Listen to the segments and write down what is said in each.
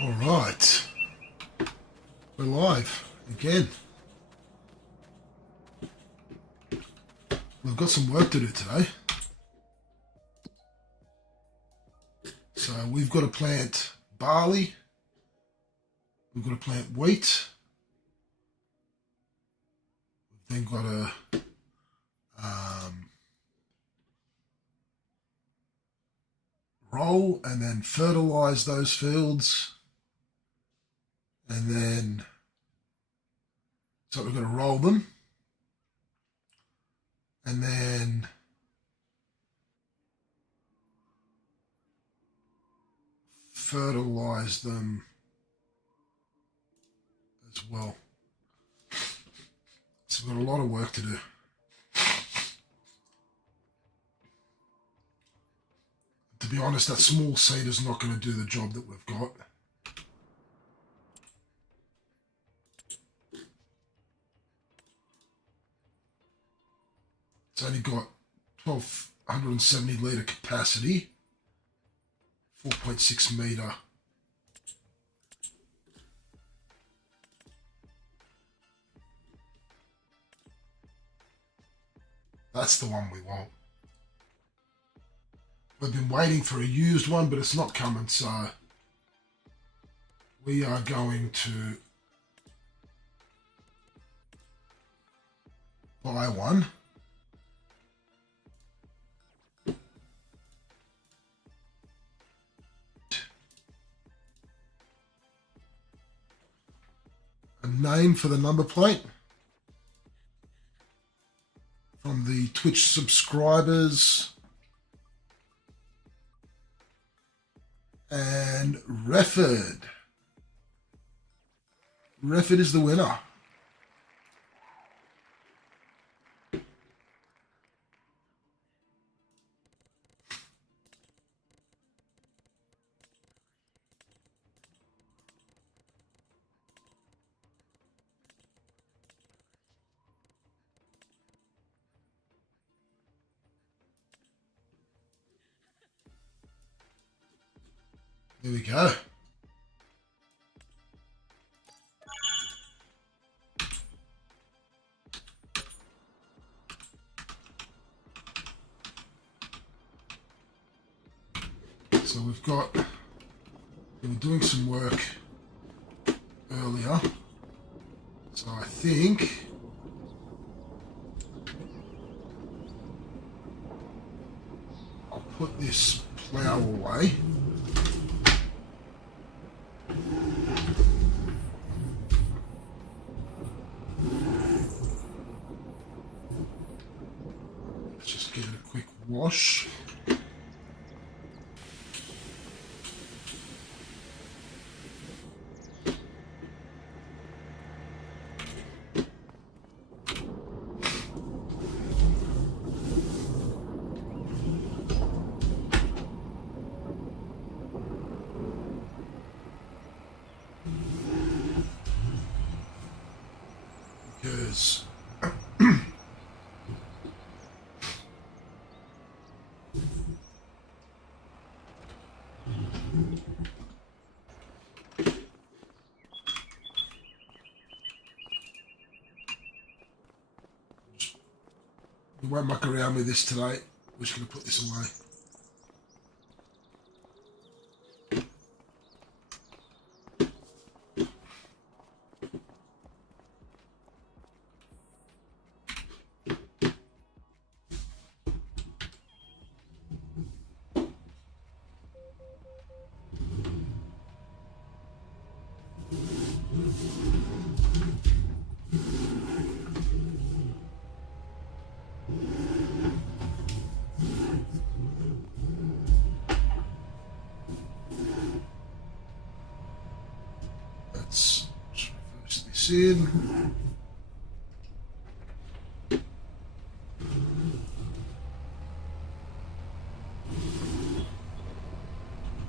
All right, we're live again. We've got some work to do today. So we've got to plant barley, we've got to plant wheat, we've then got to roll and then fertilize those fields, and then so we're going to roll them and then fertilize them as well. So we've got a lot of work to do. To be honest, that small seed is not going to do the job that we've got. It's only got 1,270 litre capacity, 4.6 metre. That's the one we want. We've been waiting for a used one, but it's not coming, so we are going to buy one. A name for the number plate from the Twitch subscribers. And Refford. Refford is the winner. There we go. So we were doing some work earlier. So I think I'll put this plough away. Wash. Because we won't muck around with this today. We're just going to put this away. Let's reverse this in.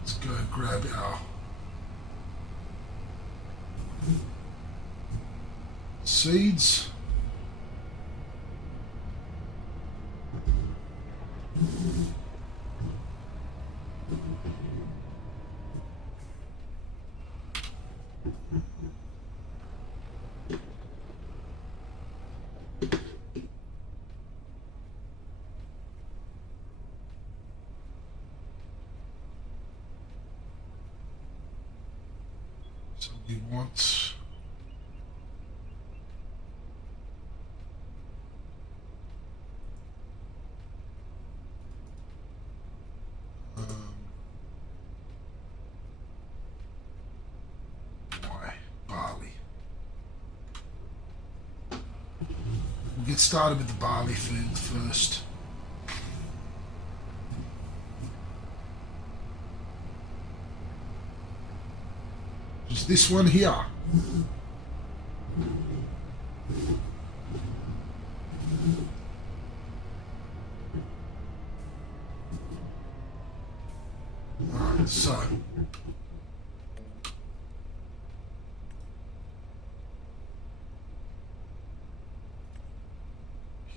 Let's go grab our seeds. So we want barley. We'll get started with the barley field first. Just this one here. Alright, so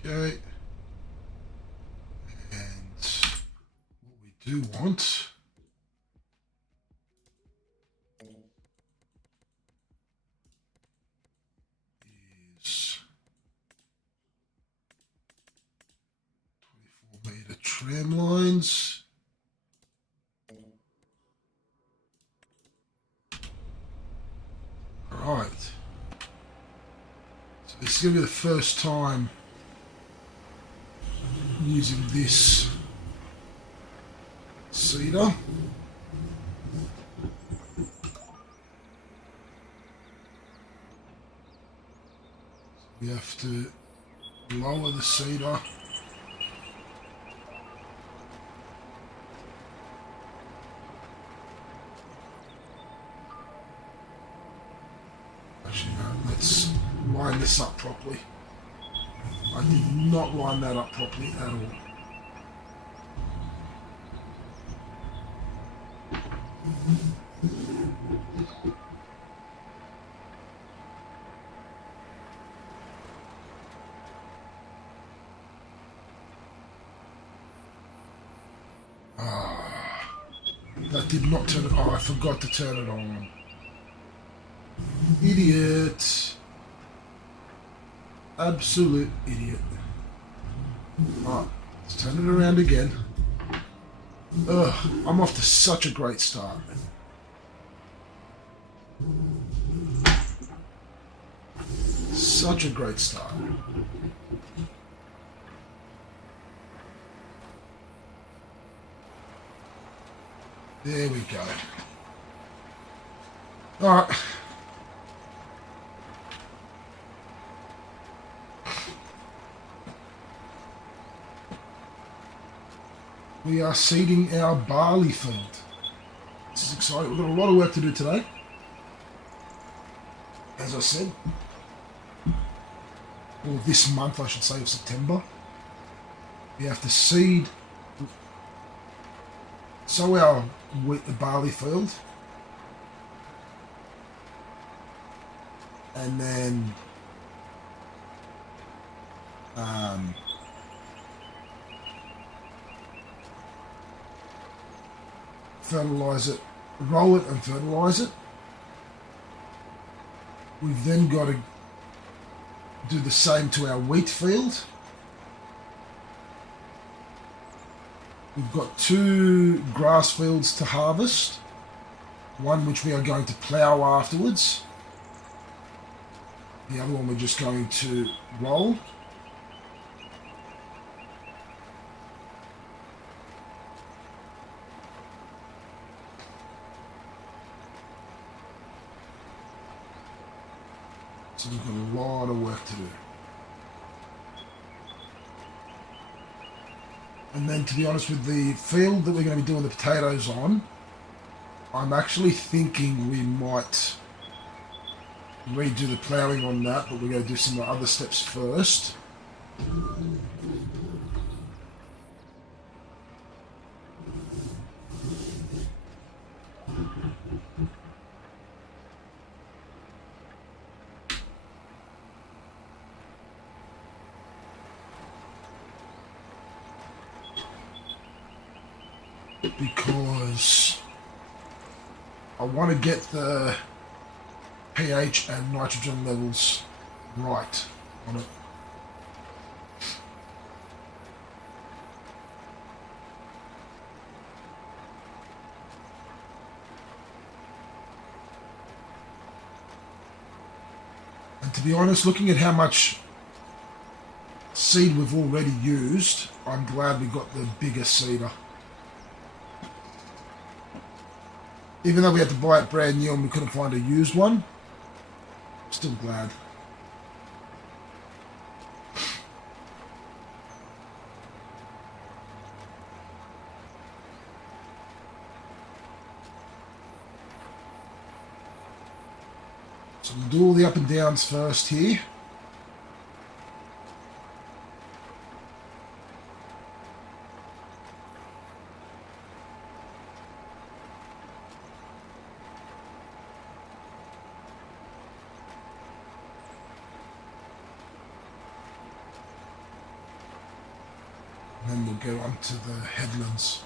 okay, and what we do want is 24-meter tram lines. All right. So this is going to be the first time using this cedar. We have to lower the cedar. Actually, no, let's line this up properly. I did not line that up properly at all. That did not turn it on. I forgot to turn it on. Idiot. Absolute idiot. Alright, let's turn it around again. Ugh, I'm off to such a great start. Such a great start. There we go. Alright. We are seeding our barley field. This is exciting. We've got a lot of work to do today. As I said. Or this month, I should say, of September. We have to seed, sow our wheat, the barley field. And then fertilize it, roll it and fertilize it. We've then got to do the same to our wheat field. We've got 2 grass fields to harvest, one which we are going to plough afterwards. The other one we're just going to roll. So we've got a lot of work to do. And then, to be honest, with the field that we're going to be doing the potatoes on, I'm actually thinking we might redo the ploughing on that, but we're going to do some other steps first. Because I want to get the pH and nitrogen levels right on it. And to be honest, looking at how much seed we've already used, I'm glad we got the bigger seeder. Even though we had to buy it brand new and we couldn't find a used one, still glad. So we'll do all the up and downs first here. And then we'll go on to the headlands.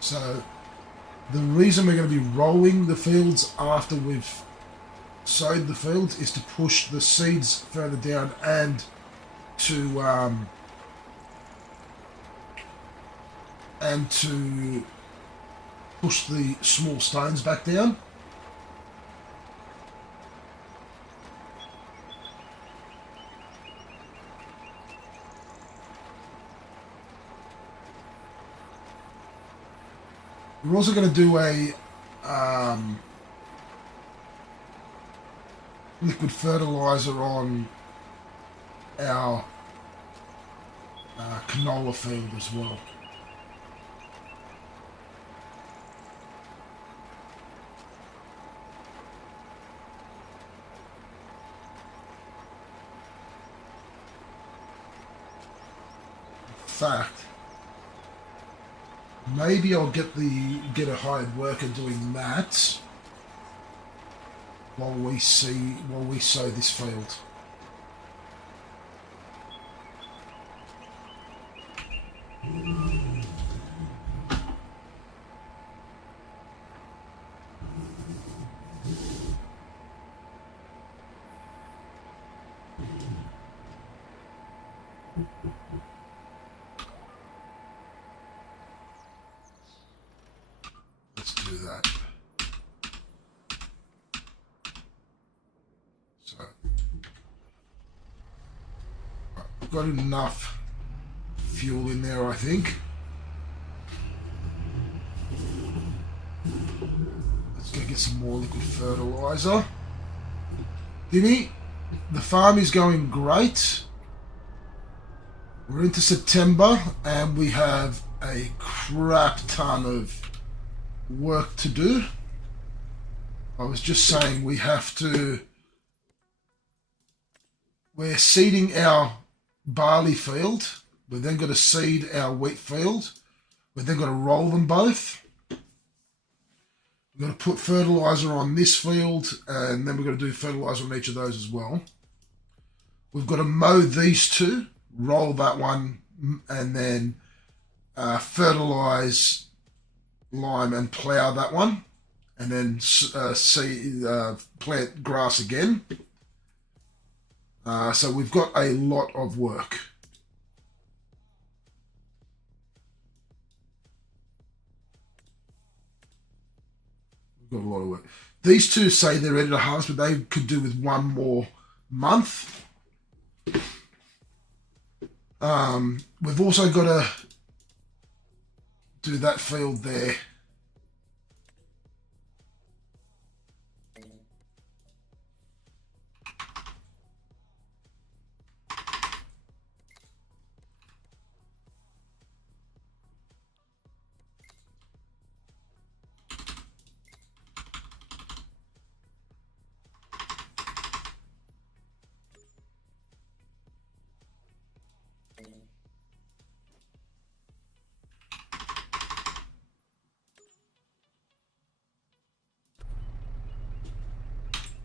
So the reason we're going to be rolling the fields after we've sowed the fields is to push the seeds further down and to push the small stones back down. We're also going to do a liquid fertilizer on our canola field as well. In fact, maybe I'll get a hired worker doing that while we sow this field. Let's do that. So I've got enough fuel in there, I think. Let's go get some more liquid fertilizer. Dimmy, the farm is going great. We're into September and we have a crap ton of work to do. I was just saying we're seeding our barley field. We've then got to seed our wheat field. We've then got to roll them both. We've got to put fertilizer on this field, and then we've got to do fertilizer on each of those as well. We've got to mow these two, roll that one, and then fertilize, lime, and plough that one, and then plant grass again. So we've got a lot of work. We've got a lot of work. These two say they're ready to harvest, but they could do with one more month. We've also got to do that field there.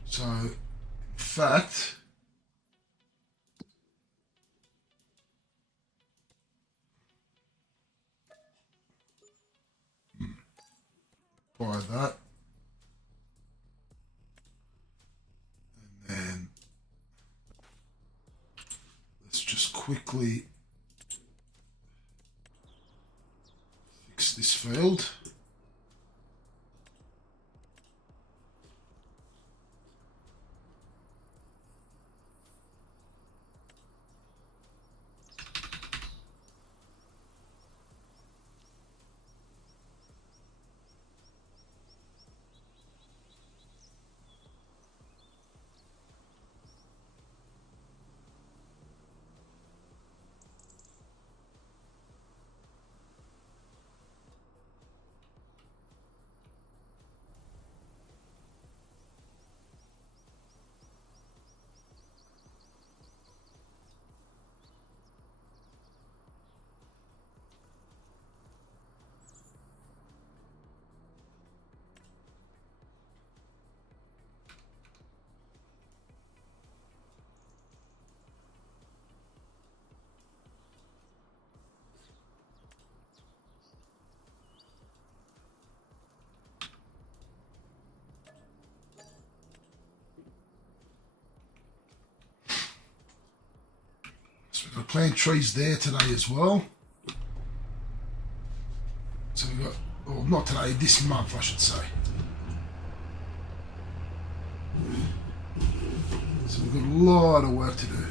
So, in fact, buy that. And then let's just quickly fix this field. So we've got to plant trees there today as well. So we've got, well, not today, this month I should say. So we've got a lot of work to do.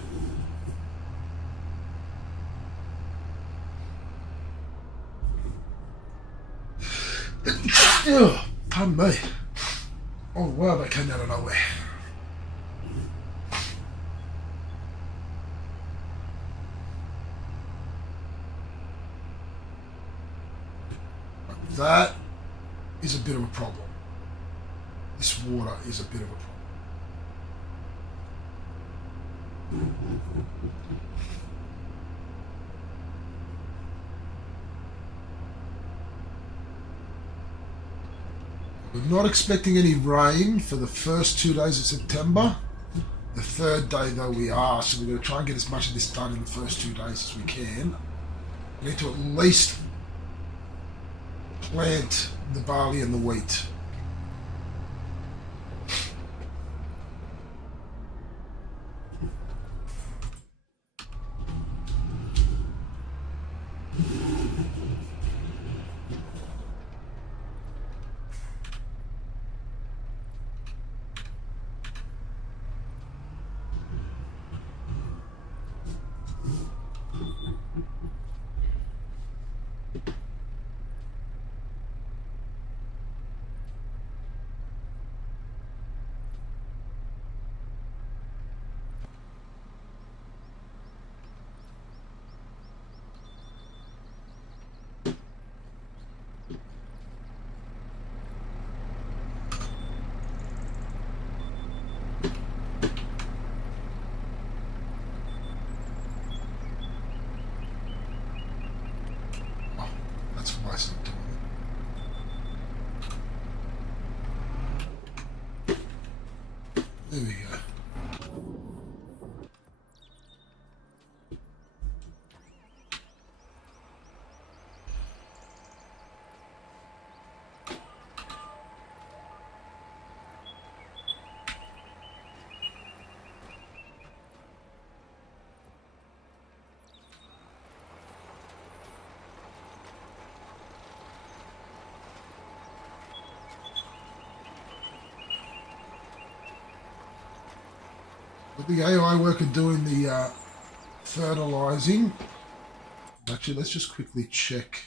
Oh, pardon me. Oh wow, that came out of nowhere. That is a bit of a problem. This water is a bit of a problem. We're not expecting any rain for the first 2 days of September. The third day, though, we are. So we're going to try and get as much of this done in the first 2 days as we can. We need to at least plant the barley and the wheat. There we go. With the AI worker doing the fertilizing, actually let's just quickly check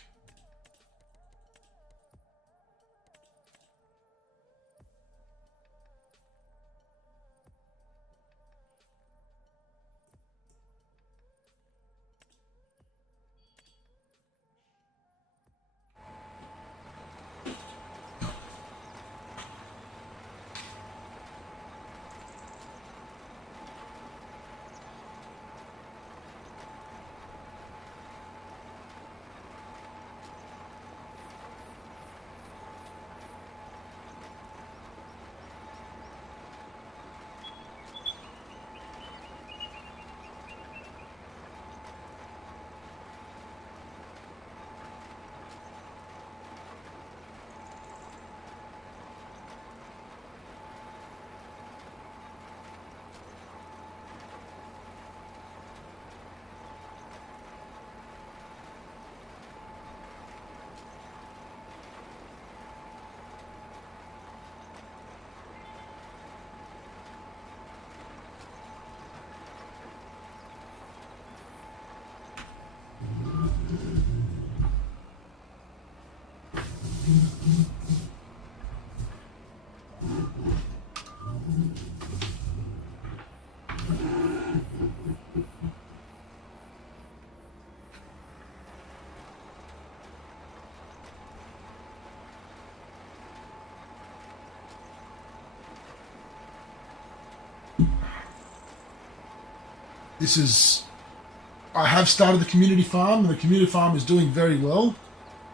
I have started the community farm, and the community farm is doing very well.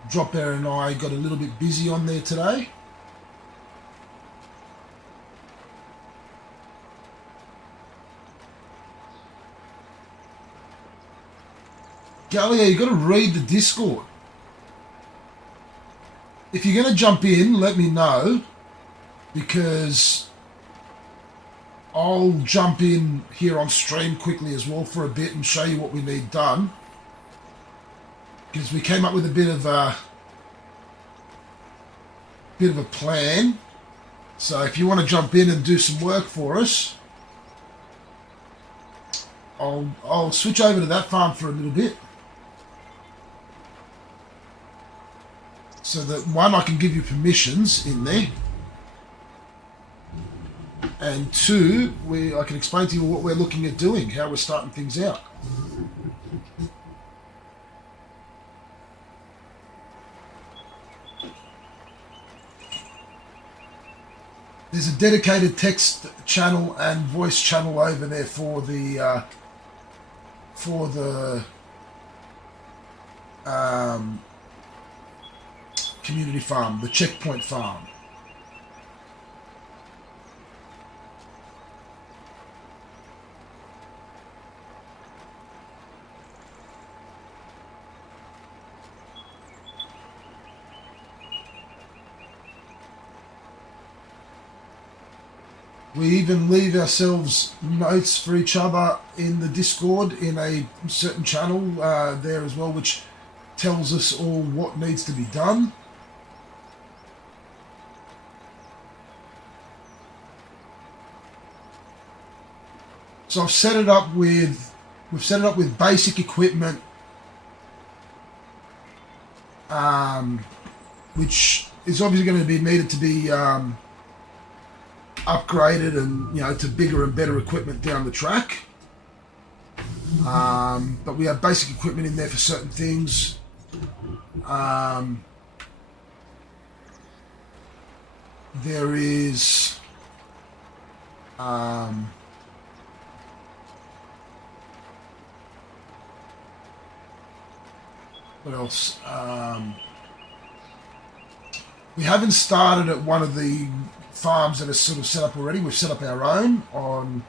Drop Bear and I got a little bit busy on there today. Gallia, you got to read the Discord. If you're going to jump in, let me know, because I'll jump in here on stream quickly as well for a bit and show you what we need done. Because we came up with a bit of a plan. So if you want to jump in and do some work for us, I'll switch over to that farm for a little bit. So that one, I can give you permissions in there. And two, I can explain to you what we're looking at doing, how we're starting things out. There's a dedicated text channel and voice channel over there for the community farm, the checkpoint farm. We even leave ourselves notes for each other in the Discord in a certain channel there as well, which tells us all what needs to be done. So we've set it up with basic equipment, which is obviously going to be needed to be upgraded and to bigger and better equipment down the track. But we have basic equipment in there for certain things. There is what else? We haven't started at one of the farms that are sort of set up already. We've set up our own on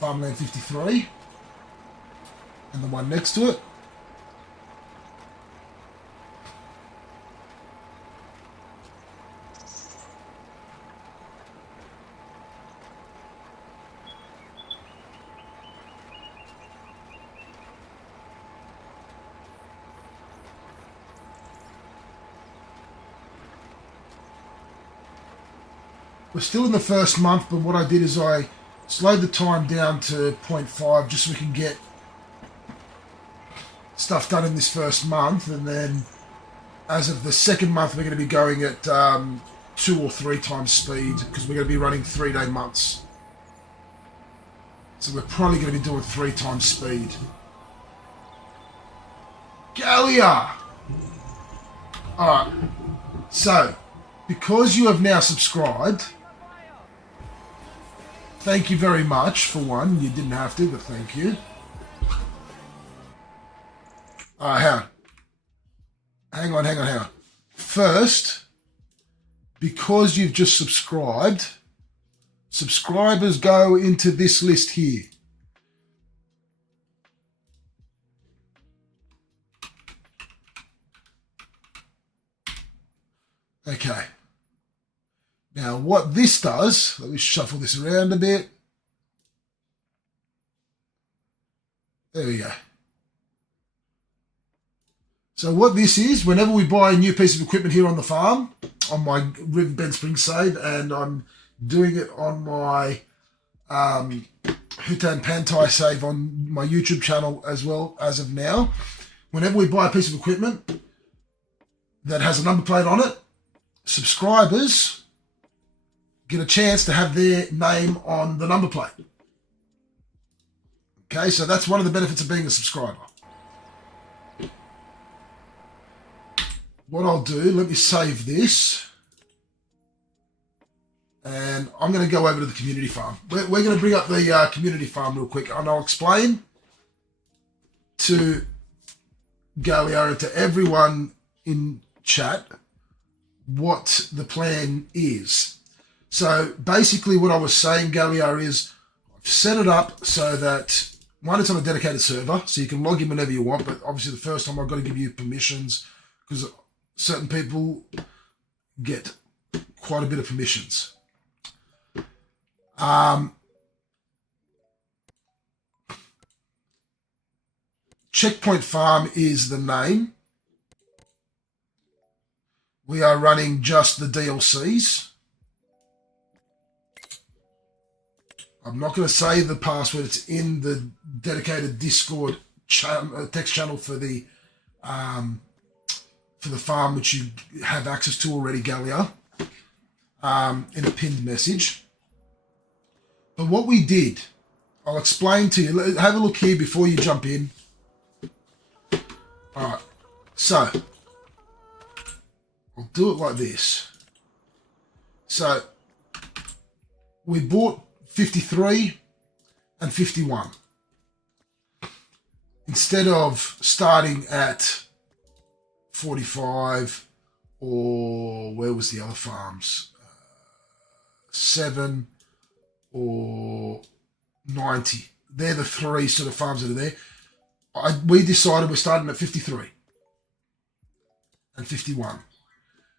Farmland 53 and the one next to it. We're still in the first month, but what I did is I slowed the time down to 0.5 just so we can get stuff done in this first month, and then as of the second month we're going to be going at 2 or 3 times speed, because we're going to be running 3-day months. So we're probably going to be doing 3 times speed. Gallia! Alright, so because you have now subscribed, thank you very much for one. You didn't have to, but thank you. Hang on. First, because you've just subscribed, subscribers go into this list here. Okay. Now what this does, let me shuffle this around a bit. There we go. So what this is, whenever we buy a new piece of equipment here on the farm, on my Riverbend Spring save, and I'm doing it on my Hutan Pantai save on my YouTube channel as well as of now, whenever we buy a piece of equipment that has a number plate on it, subscribers get a chance to have their name on the number plate. Okay, so that's one of the benefits of being a subscriber. What I'll do, let me save this. And I'm going to go over to the community farm. We're going to bring up the community farm real quick, and I'll explain to Galio and to everyone in chat what the plan is. So basically what I was saying, Galio, is I've set it up so that, one, it's on a dedicated server, so you can log in whenever you want, but obviously the first time I've got to give you permissions because certain people get quite a bit of permissions. Checkpoint Farm is the name. We are running just the DLCs. I'm not going to say the password. It's in the dedicated Discord text channel for the farm, which you have access to already, Galio, in a pinned message. But what we did, I'll explain to you. Have a look here before you jump in. All right, so I'll do it like this. So we bought 53 and 51. Instead of starting at 45 or where was the other farms? 7 or 90. They're the three sort of farms that are there. We decided we're starting at 53 and 51.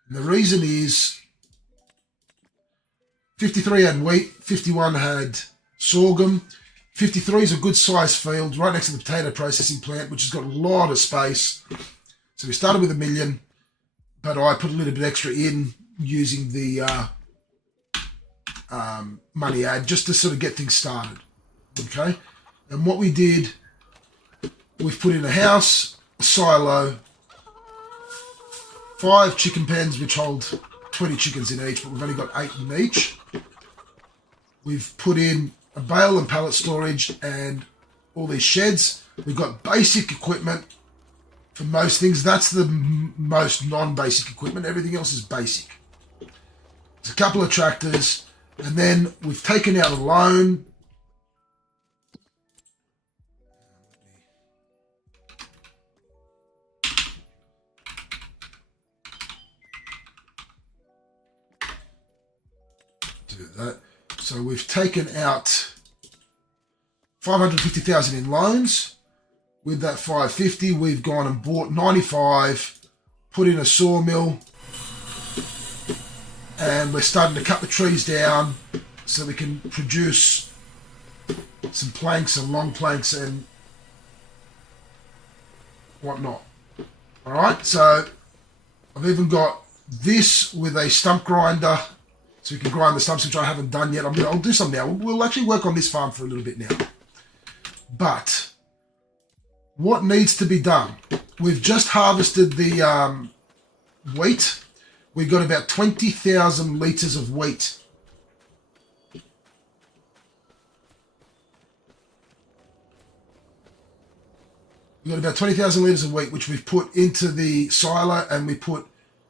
And the reason is 53 had wheat, 51 had sorghum. 53 is a good sized field right next to the potato processing plant, which has got a lot of space. So we started with 1 million, but I put a little bit extra in using the money ad just to sort of get things started. Okay. And what we did, we've put in a house, a silo, 5 chicken pens, which hold 20 chickens in each, but we've only got 8 in each. We've put in a bale and pallet storage and all these sheds. We've got basic equipment for most things. That's the most non-basic equipment. Everything else is basic. There's a couple of tractors, and then we've taken out a loan. Do that. So we've taken out 550,000 in loans. With that 550, we've gone and bought 95, put in a sawmill, and we're starting to cut the trees down so we can produce some planks and long planks and whatnot. All right, so I've even got this with a stump grinder, so we can grind the stumps, which I haven't done yet. I'll do some now. We'll actually work on this farm for a little bit now. But what needs to be done? We've just harvested the wheat. We've got about 20,000 litres of wheat. We've got about 20,000 litres of wheat, which we've put into the silo, and we put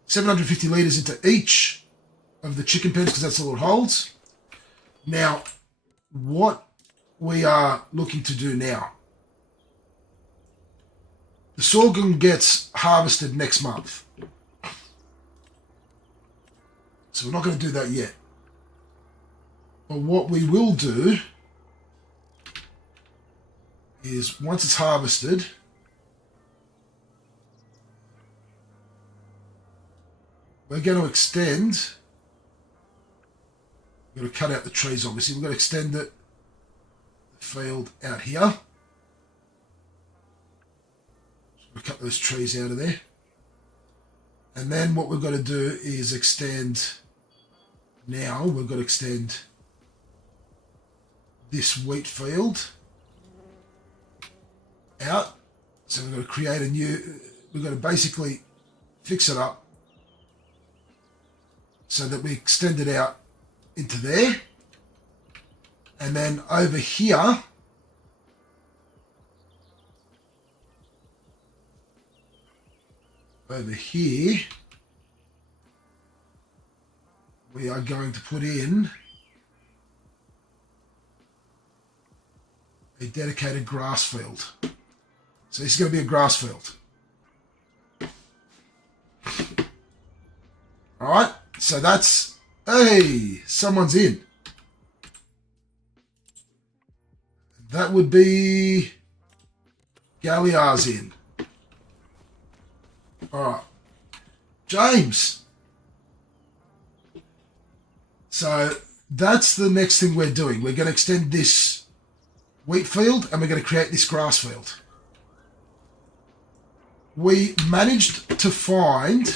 750 litres into each of the chicken pens because that's all it holds. Now, what we are looking to do now, the sorghum gets harvested next month. So we're not going to do that yet. But what we will do is once it's harvested, we're going to extend. We're going to cut out the trees, obviously. We're going to extend it, the field out here. We'll cut those trees out of there. And then what we're going to do is extend, now we're going to extend this wheat field out. So we're going to create a new, we're going to basically fix it up so that we extend it out into there. And then over here, we are going to put in a dedicated grass field. So this is going to be a grass field. All right, so that's, hey, someone's in. That would be Galliar's in. All right, James. So that's the next thing we're doing. We're going to extend this wheat field and we're going to create this grass field. We managed to find,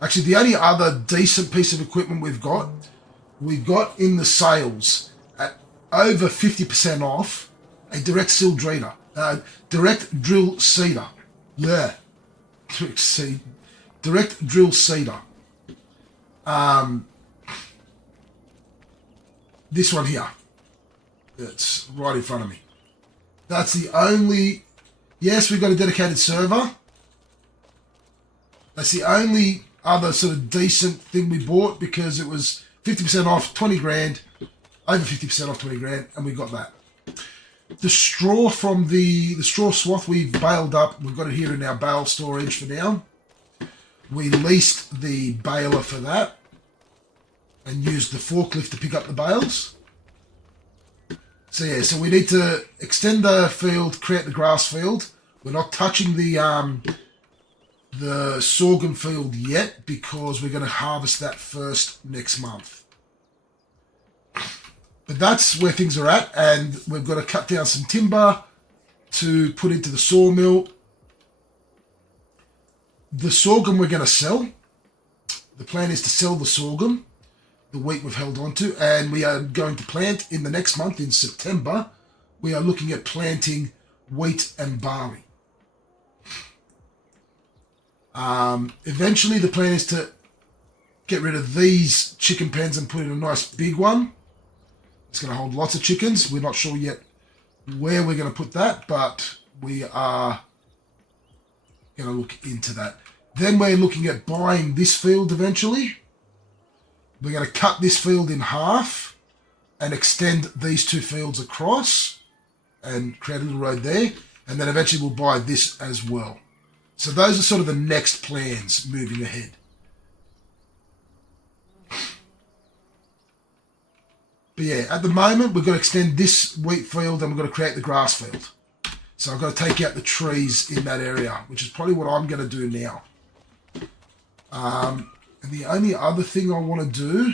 actually the only other decent piece of equipment we got in the sales at over 50% off a direct drill seeder. Yeah. Direct drill seeder. This one here. It's right in front of me. That's the only, yes, we've got a dedicated server. That's the only other sort of decent thing we bought because it was 50% off, 20 grand, over 50% off 20 grand, and we got that. The straw from the straw swath we've baled up. We've got it here in our bale storage for now. We leased the baler for that and used the forklift to pick up the bales. So yeah, so we need to extend the field, create the grass field. We're not touching the sorghum field yet because we're going to harvest that first next month. But that's where things are at, and we've got to cut down some timber to put into the sawmill. The sorghum we're going to sell. The plan is to sell the sorghum, the wheat we've held on to, and we are going to plant in the next month, in September. We are looking at planting wheat and barley. Eventually the plan is to get rid of these chicken pens and put in a nice big one. It's going to hold lots of chickens. We're not sure yet where we're going to put that, but we are going to look into that. Then we're looking at buying this field eventually. We're going to cut this field in half and extend these two fields across and create a little road there. And then eventually we'll buy this as well. So those are sort of the next plans moving ahead. But yeah, at the moment, we've got to extend this wheat field and we've got to create the grass field. So I've got to take out the trees in that area, which is probably what I'm going to do now. And the only other thing I want to do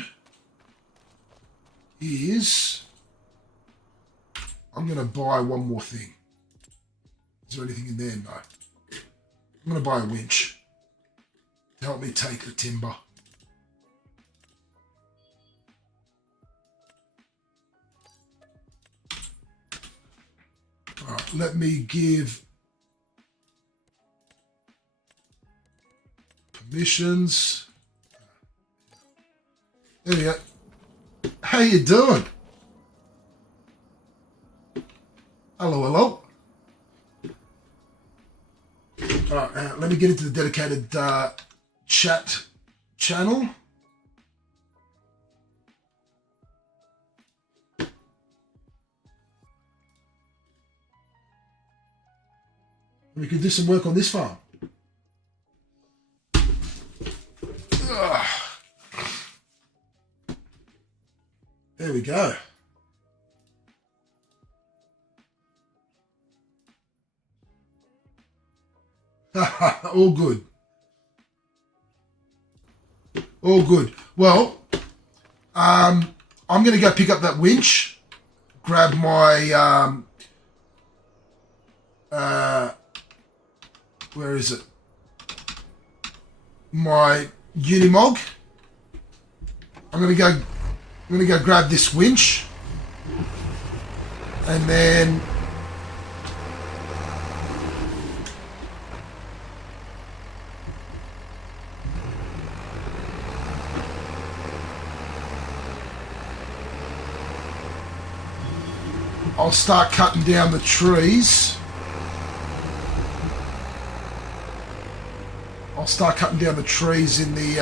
is I'm going to buy one more thing. Is there anything in there? No. I'm going to buy a winch to help me take the timber. All right, let me give permissions. There we go. How you doing? Hello, hello. All right, let me get into the dedicated chat channel. We could do some work on this farm. Ugh. There we go. All good. All good. Well, I'm going to go pick up that winch, grab my, where is it? My Unimog. I'm going to go grab this winch, and then I'll start cutting down the trees. I'll start cutting down the trees in the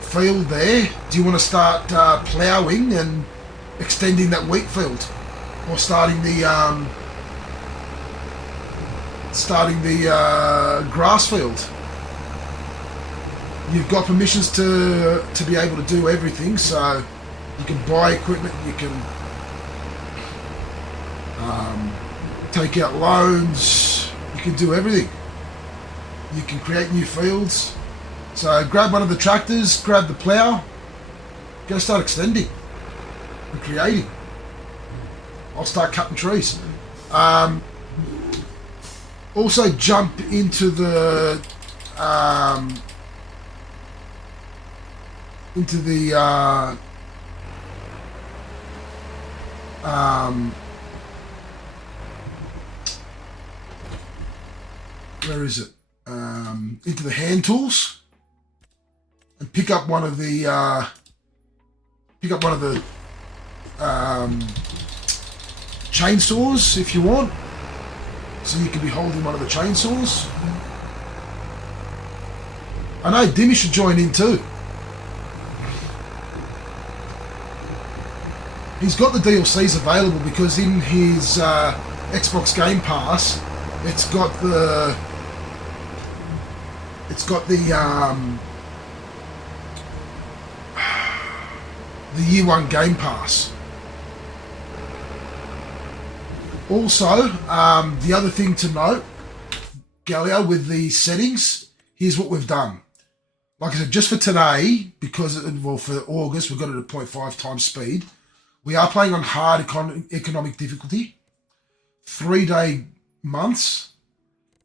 field there. Do you want to start ploughing and extending that wheat field, or starting the grass field? You've got permissions to be able to do everything, so you can buy equipment, you can take out loans, you can do everything. You can create new fields. So grab one of the tractors, grab the plough, go start extending and creating. I'll start cutting trees. Also jump into the where is it? Into the hand tools and pick up one of the chainsaws if you want, so you can be holding one of the chainsaws. I know Dimmy should join in too. He's got the DLCs available because in his Xbox Game Pass, it's got the year one Game Pass. Also, the other thing to note, Galileo, with the settings, here's what we've done. Like I said, just for today, because for August, we've got it at 0.5 times speed. We are playing on hard economic difficulty, 3-day months,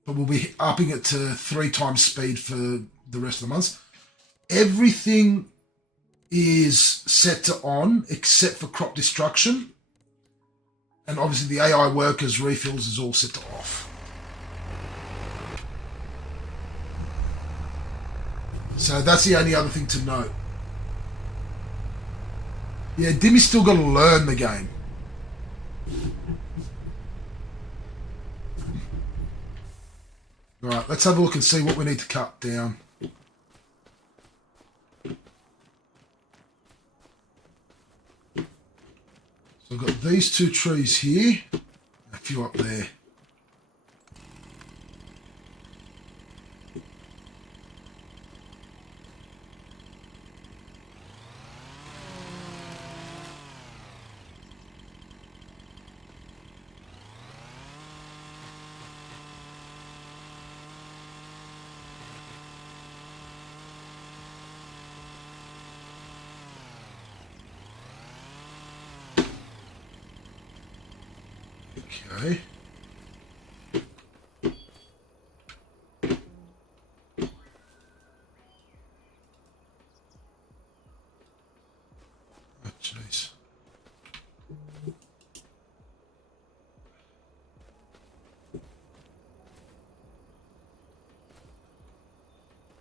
but we'll be upping it to 3 times speed for the rest of the months. Everything is set to on except for crop destruction, and obviously the AI workers refills is all set to off. So that's the only other thing to note. Yeah, Dimmy's still got to learn the game. Right, let's have a look and see what we need to cut down. So I've got these 2 trees here, a few up there. Okay. Oh, jeez.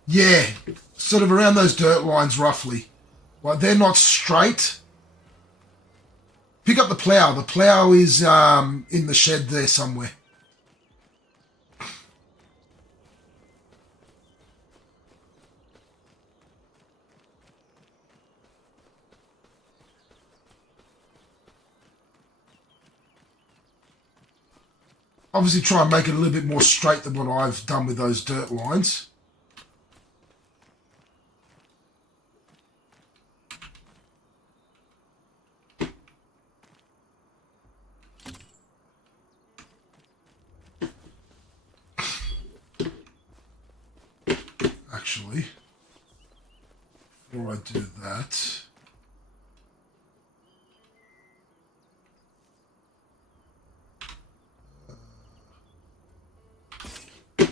Yeah, sort of around those dirt lines roughly. Like, they're not straight. Pick up the plough. The plough is in the shed there somewhere. Obviously try and make it a little bit more straight than what I've done with those dirt lines. Actually, before I do that, did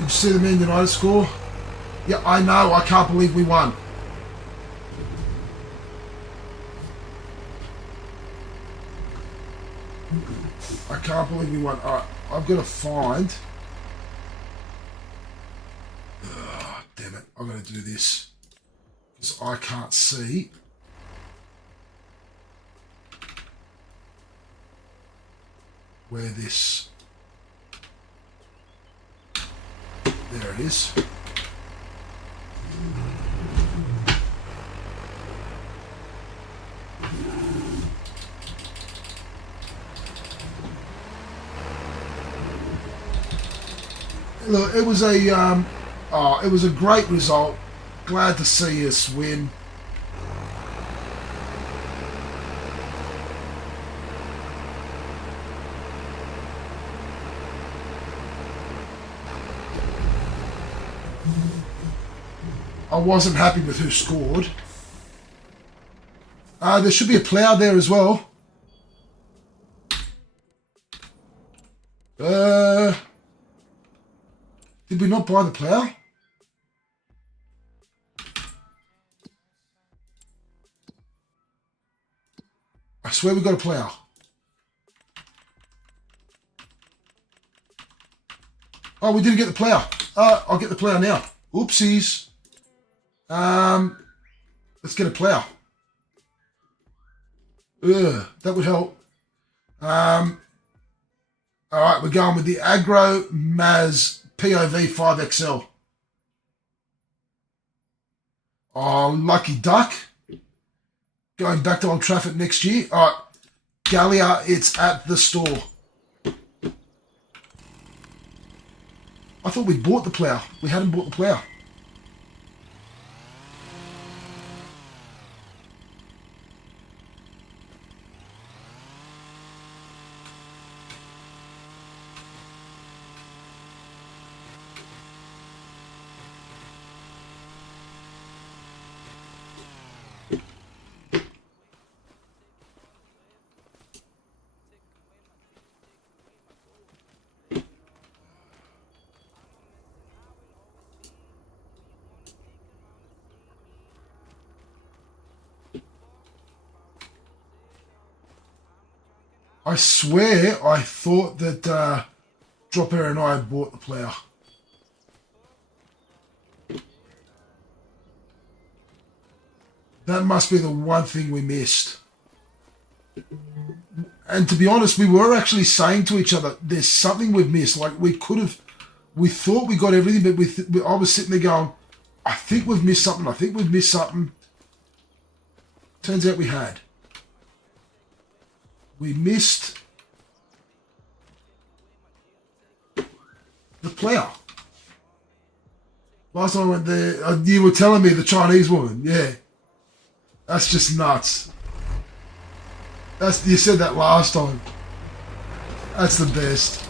you see the Man United score? Yeah, I know. I can't believe we won. I can't believe we won. Alright, I've got to find... Oh, damn it. I've got to do this. Because I can't see... where this... There it is. Look, it was a great result. Glad to see us win. I wasn't happy with who scored. There should be a plough there as well. Did we not buy the plough? I swear we got a plough. Oh, we didn't get the plough. I'll get the plough now. Oopsies. Let's get a plough. That would help. All right, we're going with the Agro Maz POV 5XL. Oh, lucky duck. Going back to Old Trafford next year. All right, Gallia, it's at the store. I thought we bought the plough. We hadn't bought the plough. I swear I thought that Dropper and I had bought the plough. That must be the one thing we missed. And to be honest, we were actually saying to each other, there's something we've missed. Like we thought we got everything, but I was sitting there going, I think we've missed something. I think we've missed something. Turns out we had. We missed the plough. Last time I went there, you were telling me the Chinese woman. Yeah. That's just nuts. You said that last time. That's the best.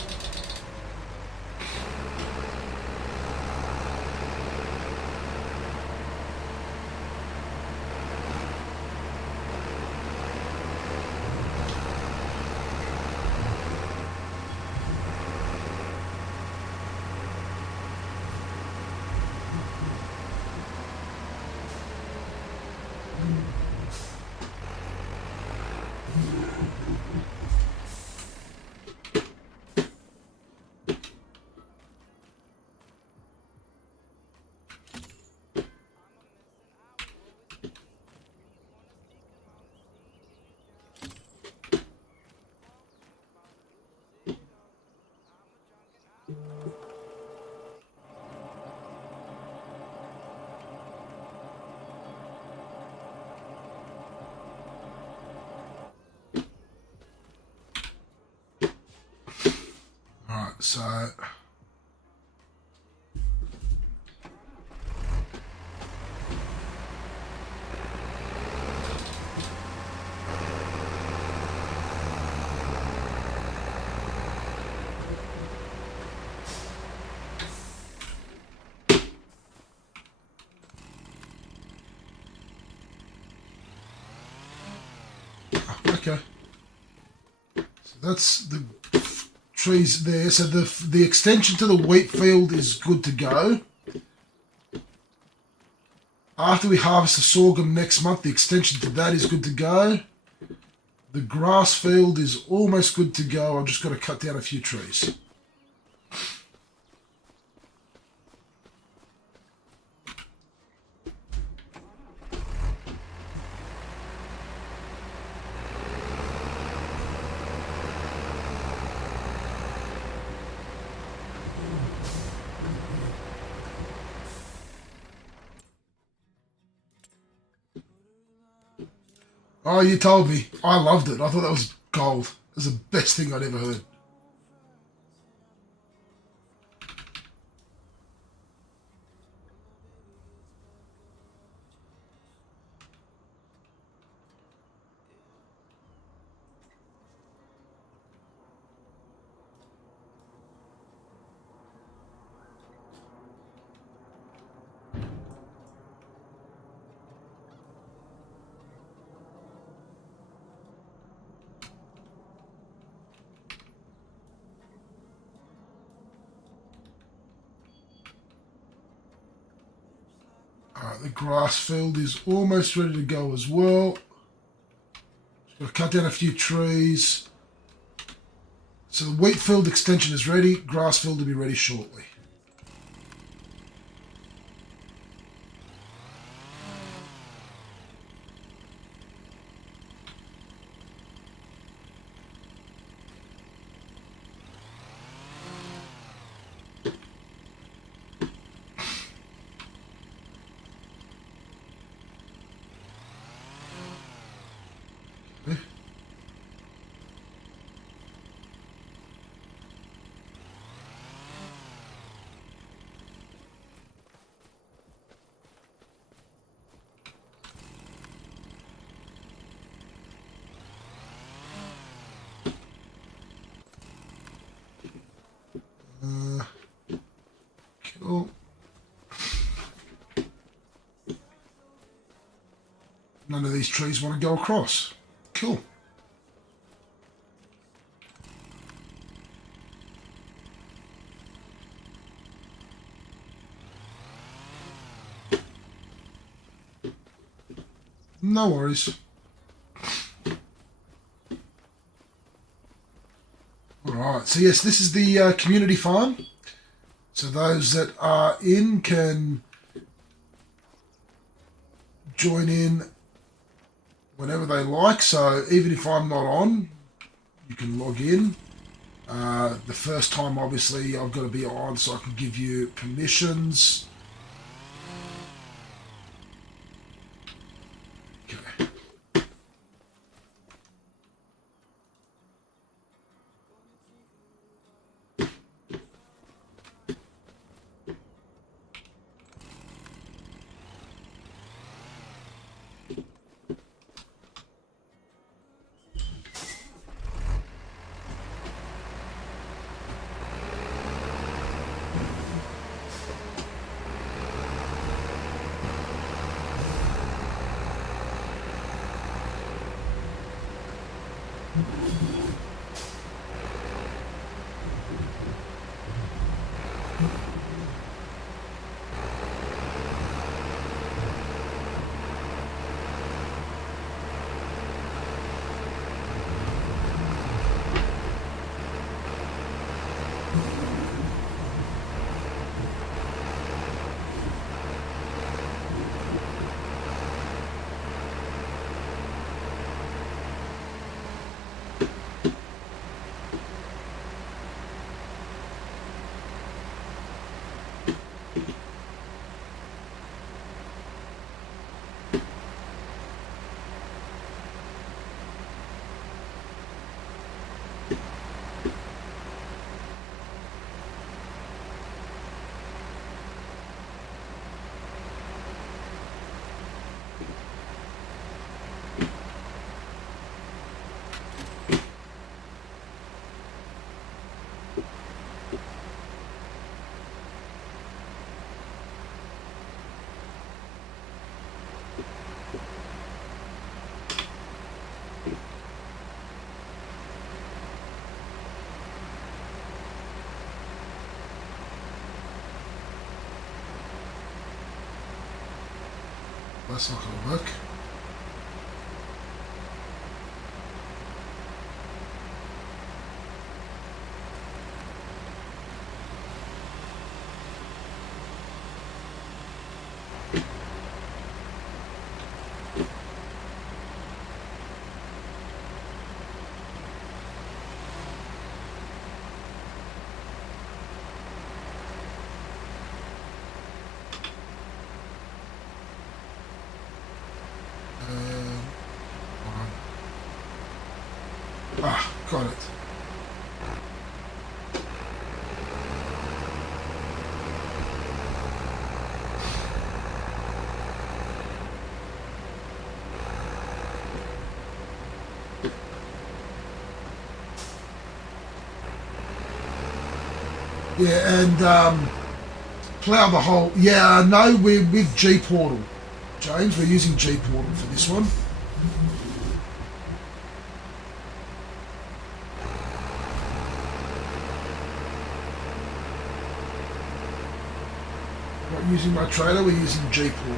So okay. So that's the trees there. So the extension to the wheat field is good to go. After we harvest the sorghum next month, the extension to that is good to go. The grass field is almost good to go. I've just got to cut down a few trees. Oh, you told me. I loved it. I thought that was gold. It was the best thing I'd ever heard. Alright, the grass field is almost ready to go as well. Just got to cut down a few trees. So the wheat field extension is ready. Grass field will be ready shortly. Cool. None of these trees want to go across. Cool. No worries. Alright, so yes, this is the community farm. So those that are in can join in whenever they like. So even if I'm not on, you can log in. The first time, obviously, I've got to be on so I can give you permissions. Okay. That's not going to work. Ah, got it. Yeah, and plough the hole. Yeah, no, we're with G Portal, James. We're using G Portal for this one. Not using my trailer, we're using G Portal.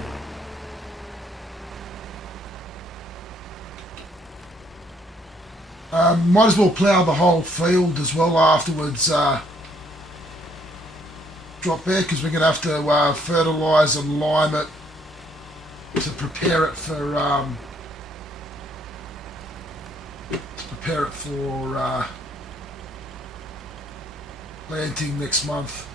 Might as well plough the whole field as well afterwards. Drop there because we're going to have to fertilise and lime it to prepare it for planting next month.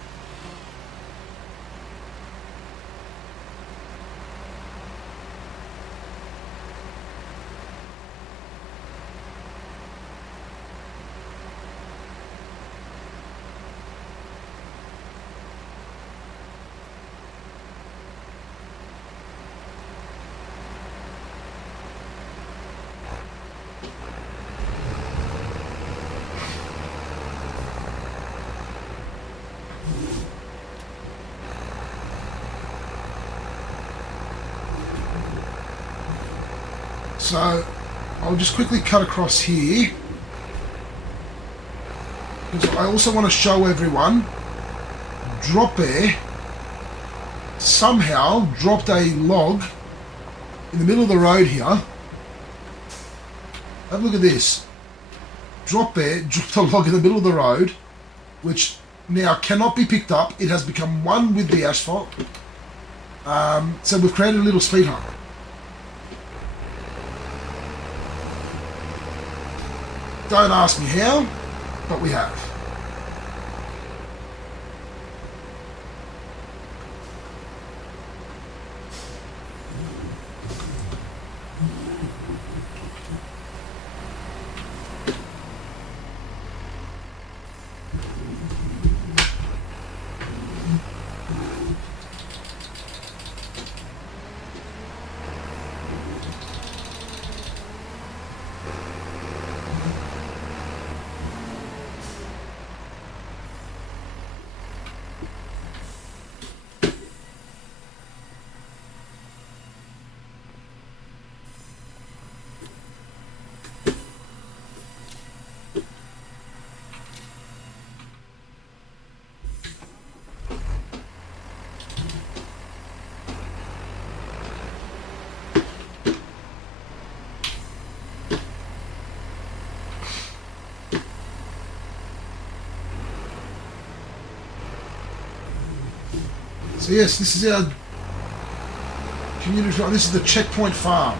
So I'll just quickly cut across here because I also want to show everyone Drop Bear somehow dropped a log in the middle of the road here. Have a look at this. Drop Bear dropped a log in the middle of the road, which now cannot be picked up. It has become one with the asphalt. So we've created a little speed hump. Don't ask me how, but we have. So yes, this is our community farm. This is the checkpoint farm.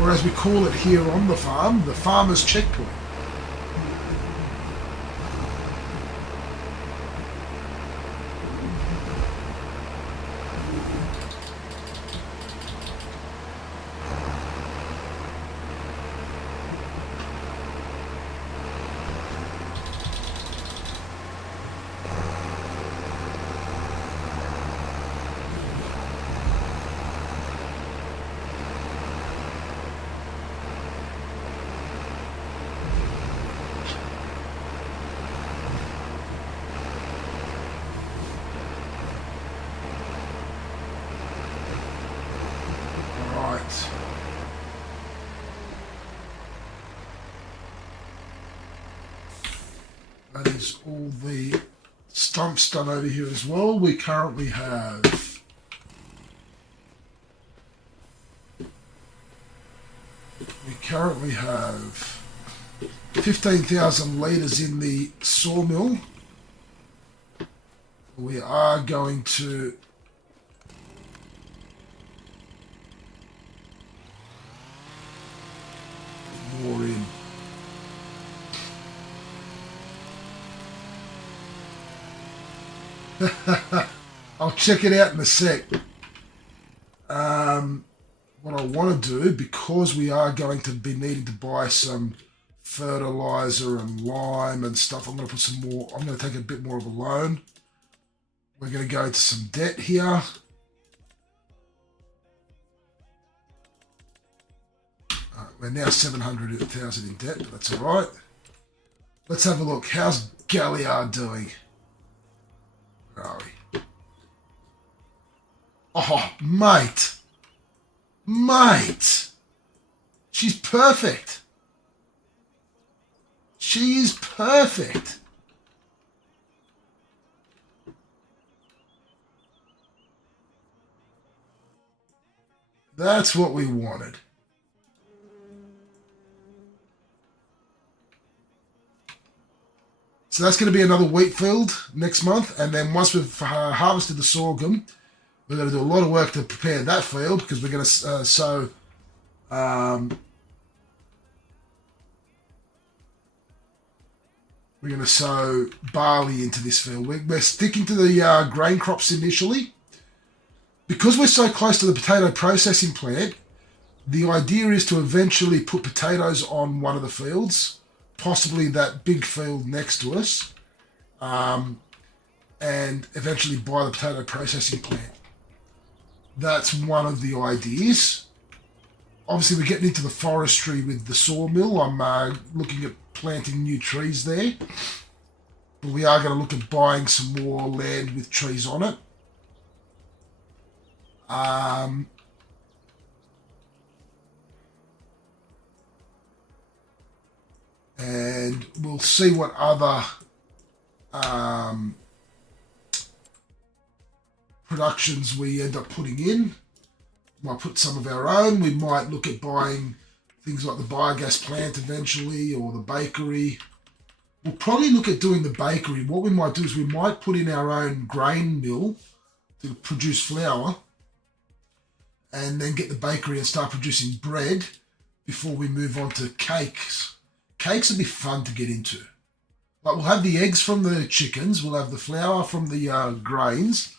Or as we call it here on the farm, the farmer's checkpoint. That is all the stumps done over here as well. We currently have 15,000 litres in the sawmill. We are going to put more in. I'll check it out in a sec. what I want to do, because we are going to be needing to buy some fertilizer and lime and stuff, I'm going to put some more, I'm going to take a bit more of a loan. We're going to go into some debt here. We're now 700,000 in debt, but that's all right. Let's have a look. How's Galliard doing? Where are we? Oh, mate. Mate. She's perfect. She is perfect. That's what we wanted. So that's going to be another wheat field next month. And then once we've harvested the sorghum, we're going to do a lot of work to prepare that field, because we're going to sow we're going to sow barley into this field. We're sticking to the grain crops initially. Because we're so close to the potato processing plant, the idea is to eventually put potatoes on one of the fields, possibly that big field next to us, and eventually buy the potato processing plant. That's one of the ideas. Obviously, we're getting into the forestry with the sawmill. I'm looking at planting new trees there. But we are going to look at buying some more land with trees on it. And we'll see what other productions we end up putting in. Might put some of our own. We might look at buying things like the biogas plant eventually, or the bakery. We'll probably look at doing the bakery. What we might do is we might put in our own grain mill to produce flour, and then get the bakery and start producing bread before we move on to cakes. Cakes will be fun to get into. Like, we'll have the eggs from the chickens, we'll have the flour from the grains.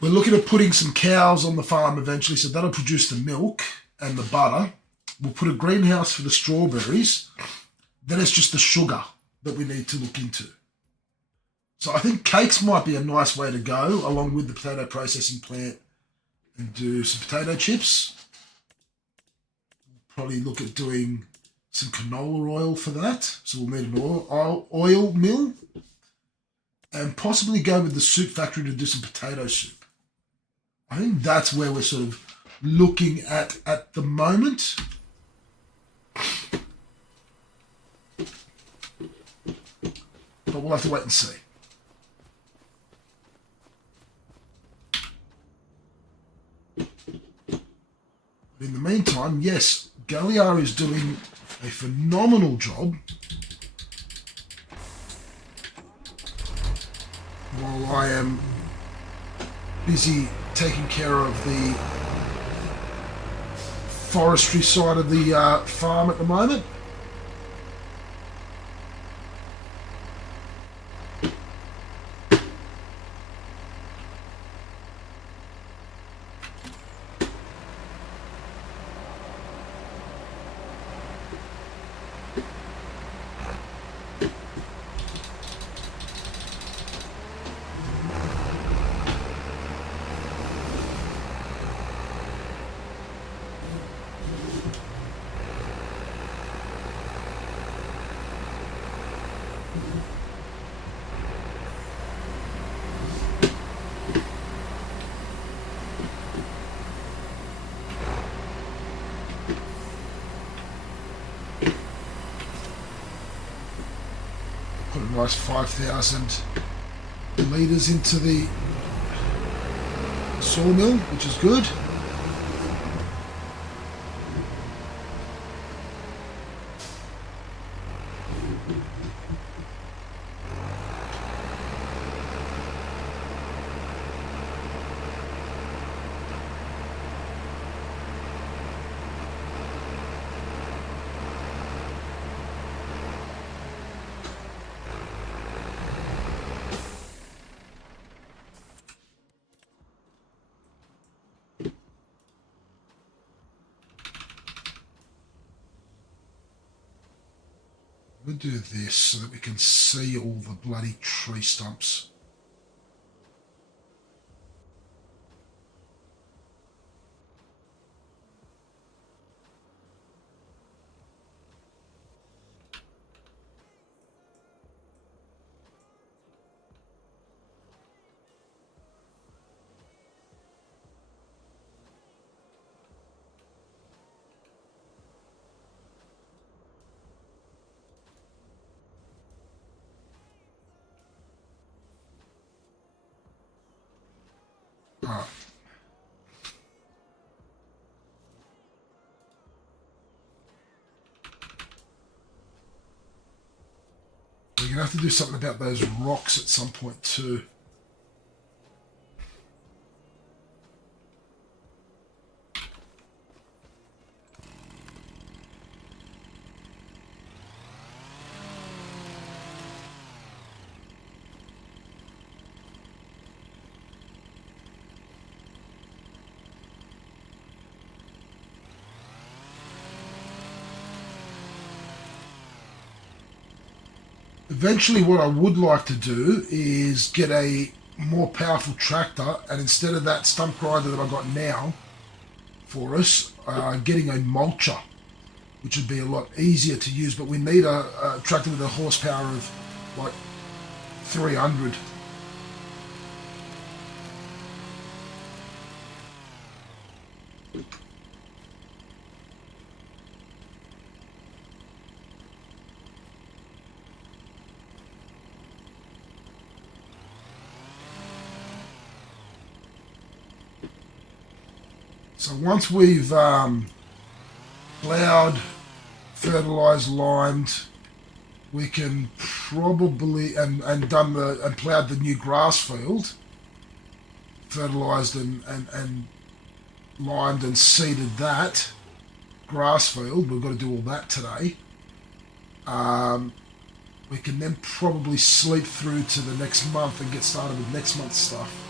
We're looking at putting some cows on the farm eventually, so that'll produce the milk and the butter. We'll put a greenhouse for the strawberries. Then it's just the sugar that we need to look into. So I think cakes might be a nice way to go, along with the potato processing plant, and do some potato chips. Probably look at doing some canola oil for that. So we'll need an oil mill, and possibly go with the soup factory to do some potato soup. I think that's where we're sort of looking at the moment. But we'll have to wait and see. In the meantime, yes, Galliard is doing a phenomenal job while I am busy taking care of the forestry side of the farm at the moment. Put a nice 5,000 litres into the sawmill, which is good. We'll do this so that we can see all the bloody tree stumps. Alright. We're going to have to do something about those rocks at some point too. Eventually what I would like to do is get a more powerful tractor, and instead of that stump grinder that I've got now for us, getting a mulcher, which would be a lot easier to use, but we need a tractor with a horsepower of like 300. So once we've ploughed, fertilised, limed, we can probably and ploughed the new grass field, fertilised and limed and seeded that grass field. We've got to do all that today. We can then probably sleep through to the next month and get started with next month's stuff.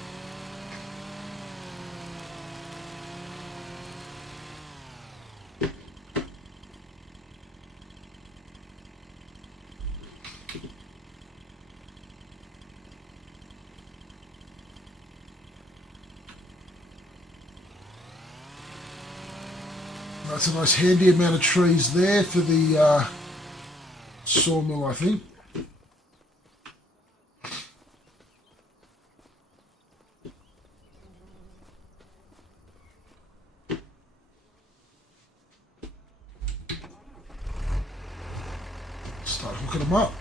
That's a nice handy amount of trees there for the sawmill, I think. Start hooking them up.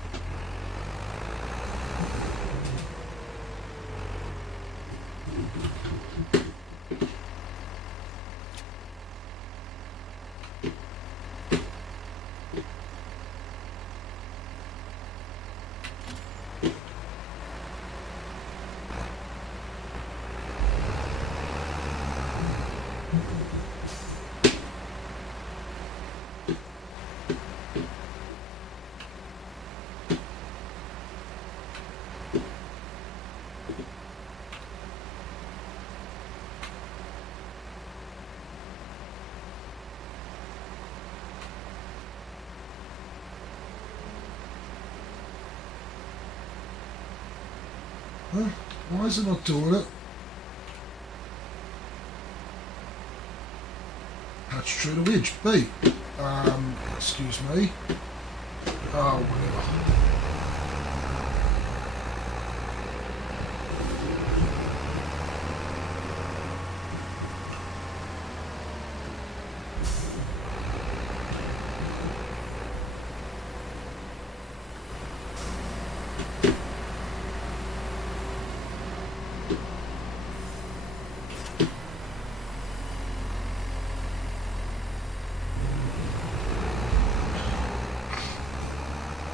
Huh? Why is it not doing it? Patch true to wedge. B. Excuse me. Oh, whatever.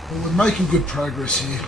Well, we're making good progress here.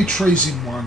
3 trees in one.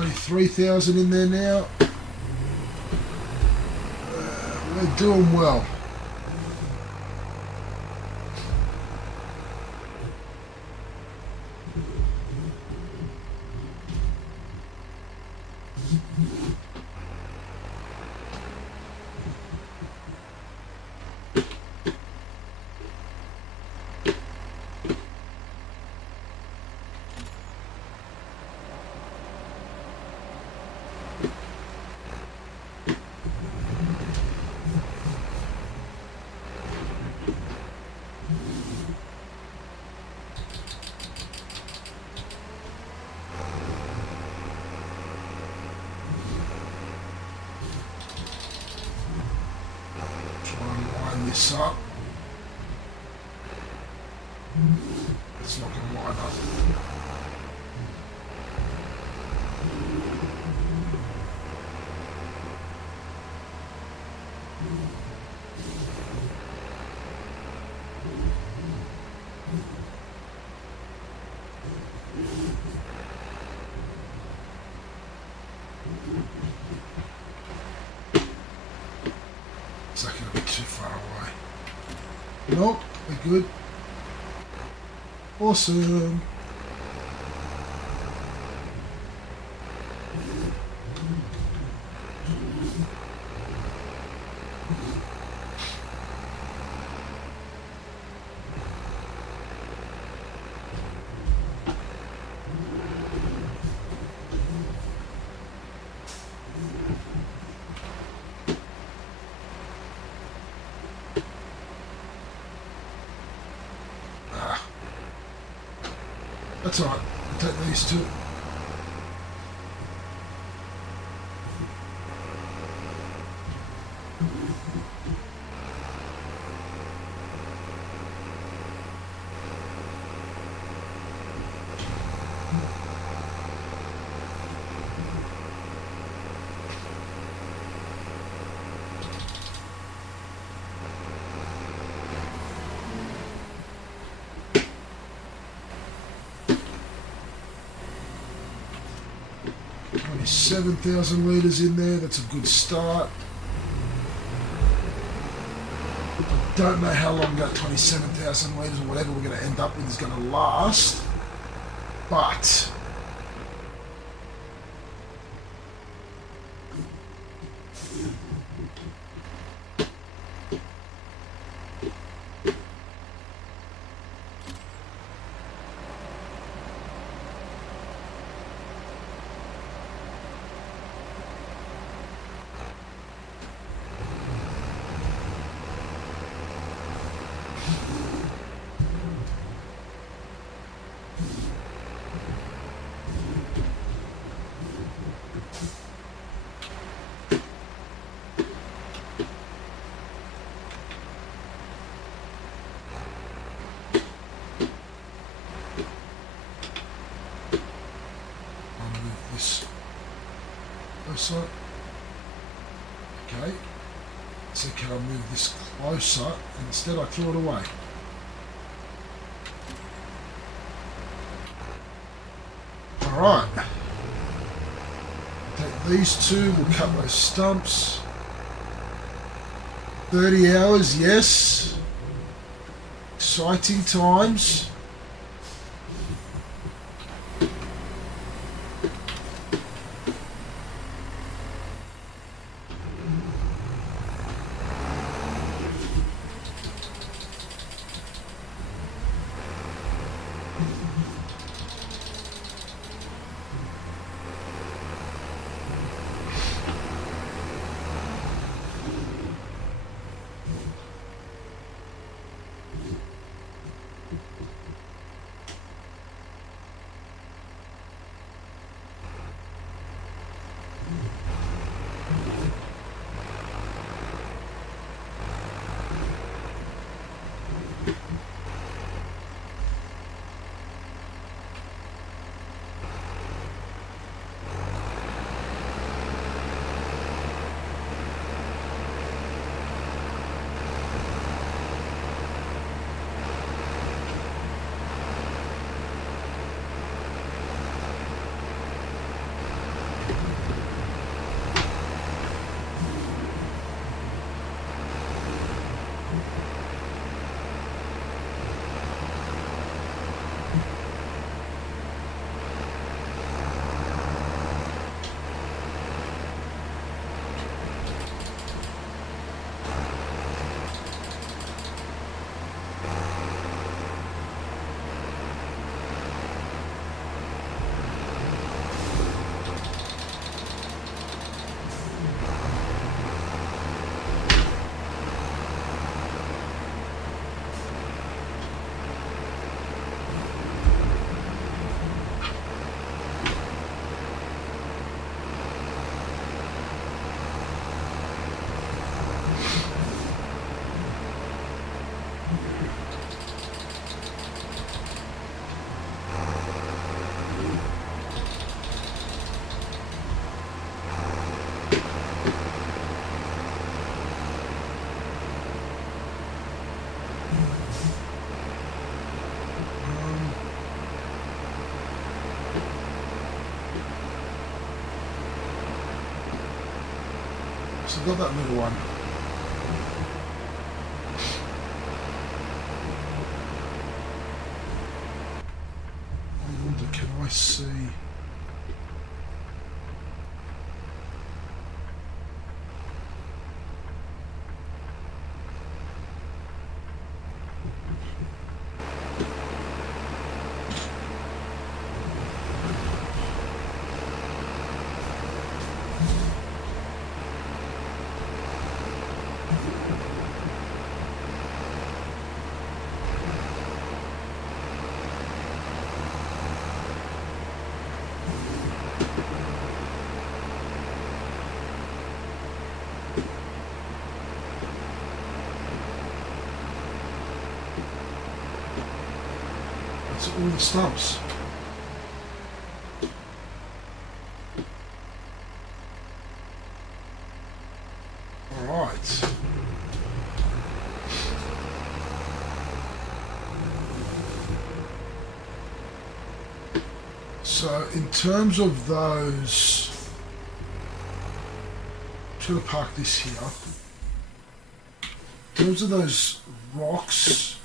$23,000 in there now. We're doing well. This up. It's not going to line up. It's not going to be too far away. Nope, we're good. Awesome. That's alright, I'll take these two. Only 7,000 litres in there, that's a good start. I don't know how long that 27,000 litres or whatever we're going to end up with is going to last, but closer. Okay, so can I move this closer? And instead I threw it away. Alright, take these two, we'll cut those stumps. 30 hours, yes. Exciting times. So we've got that little one. I wonder, can I see? All the stumps. All right. So in terms of those, I'm going to park this here. In terms of those rocks,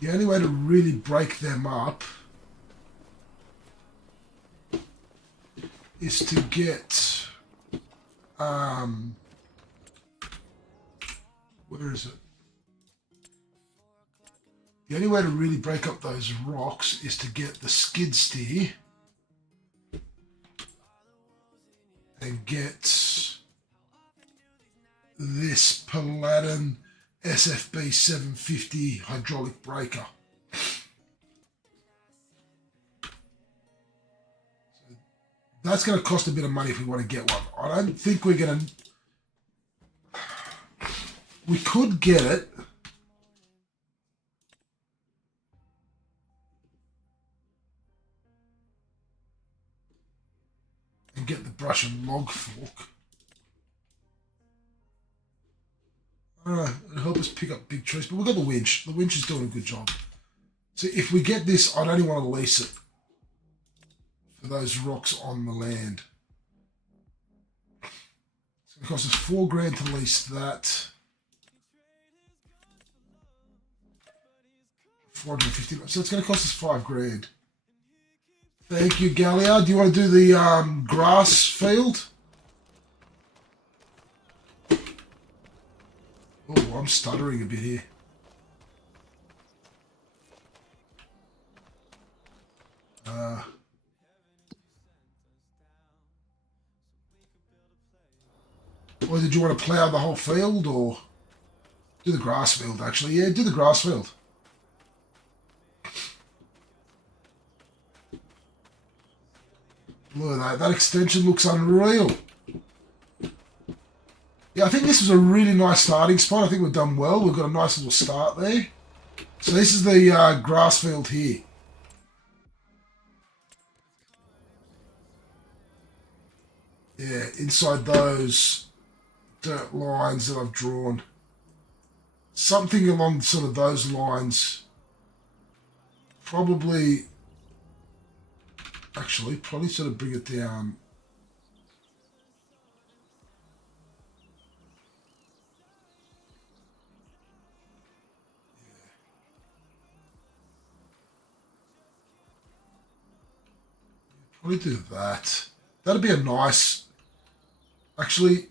the only way to really break them up is to get, where is it? The only way to really break up those rocks is to get the skid steer and get this Paladin SFB 750 hydraulic breaker. So that's going to cost a bit of money if we want to get one. I don't think we're going to... We could get it. And get the brush and log fork. I don't know, it'll help us pick up big trees, but we've got the winch. The winch is doing a good job. So if we get this, I'd only want to lease it for those rocks on the land. It's going to cost us $4,000 to lease that. 450. So it's going to cost us $5,000. Thank you, Gallia. Do you want to do the grass field? Oh, I'm stuttering a bit here. Or did you want to plough the whole field, or do the grass field, actually? Yeah, do the grass field. Look at that. That extension looks unreal. Yeah, I think this was a really nice starting spot. I think we've done well. We've got a nice little start there. So this is the grass field here. Yeah, inside those dirt lines that I've drawn. Something along sort of those lines. Probably sort of bring it down. Probably do that. That'd be a nice... Actually,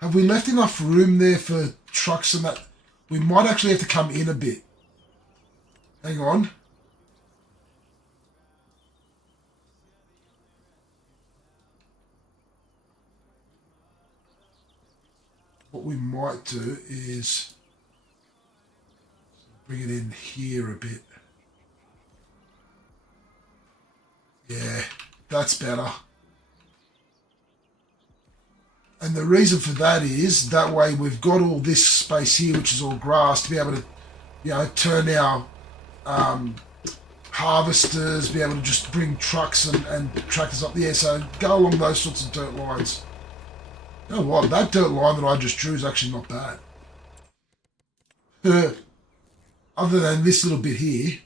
have we left enough room there for trucks and that? We might actually have to come in a bit. Hang on. What we might do is bring it in here a bit. Yeah, that's better. And the reason for that is that way we've got all this space here, which is all grass, to be able to, you know, turn our harvesters, be able to just bring trucks and tractors up there. So go along those sorts of dirt lines. You know what? That dirt line that I just drew is actually not bad. Other than this little bit here.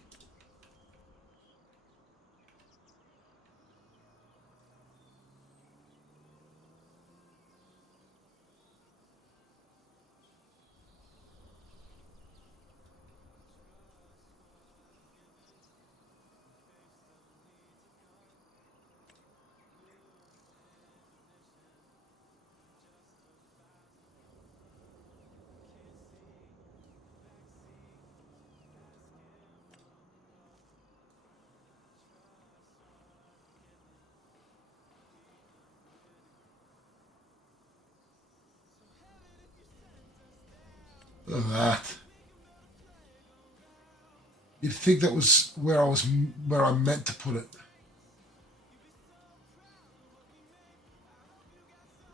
Look at that. You'd think that was where I meant to put it.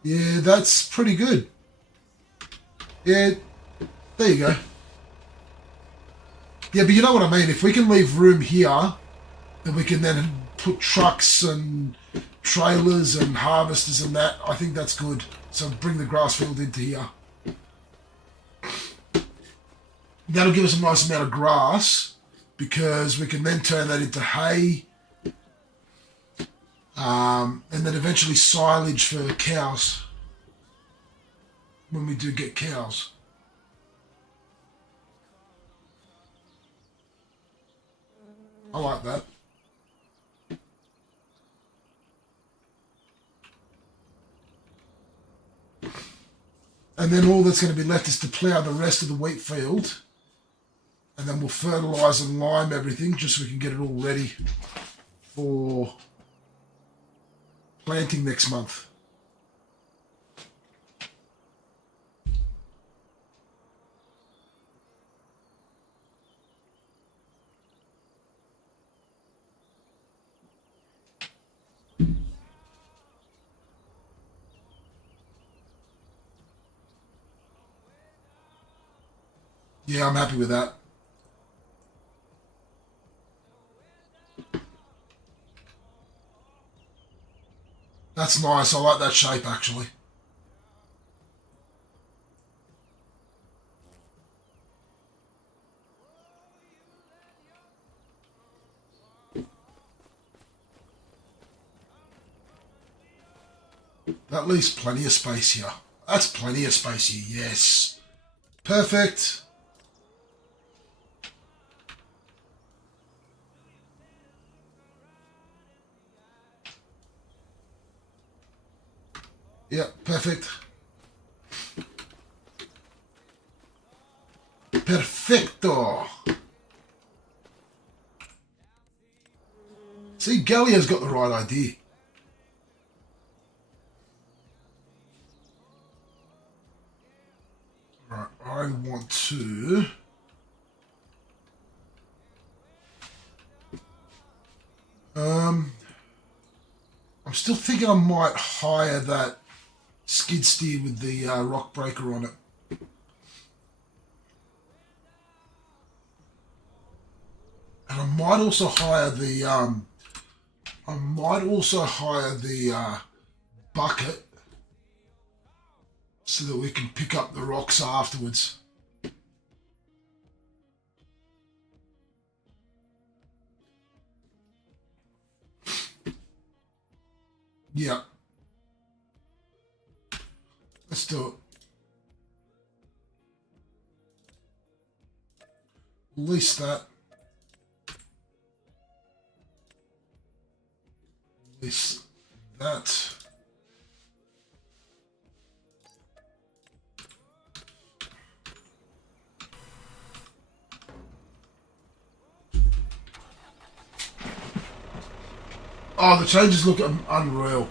Yeah, that's pretty good. Yeah, there you go. Yeah, but you know what I mean. If we can leave room here, then we can then put trucks and trailers and harvesters and that. I think that's good. So bring the grass field into here. That'll give us a nice amount of grass because we can then turn that into hay. And then eventually silage for cows when we do get cows. I like that. And then all that's going to be left is to plough the rest of the wheat field. And then we'll fertilise and lime everything just so we can get it all ready for planting next month. Yeah, I'm happy with that. That's nice. I like that shape actually. That leaves plenty of space here. That's plenty of space here, yes. Perfect. Yeah, perfect. Perfecto. See, Gallia's got the right idea. Right, I want to... I'm still thinking I might hire that skid steer with the rock breaker on it. And I might also hire the bucket so that we can pick up the rocks afterwards. Yeah. Let's do it. Release that. Release that. Oh, the changes look unreal.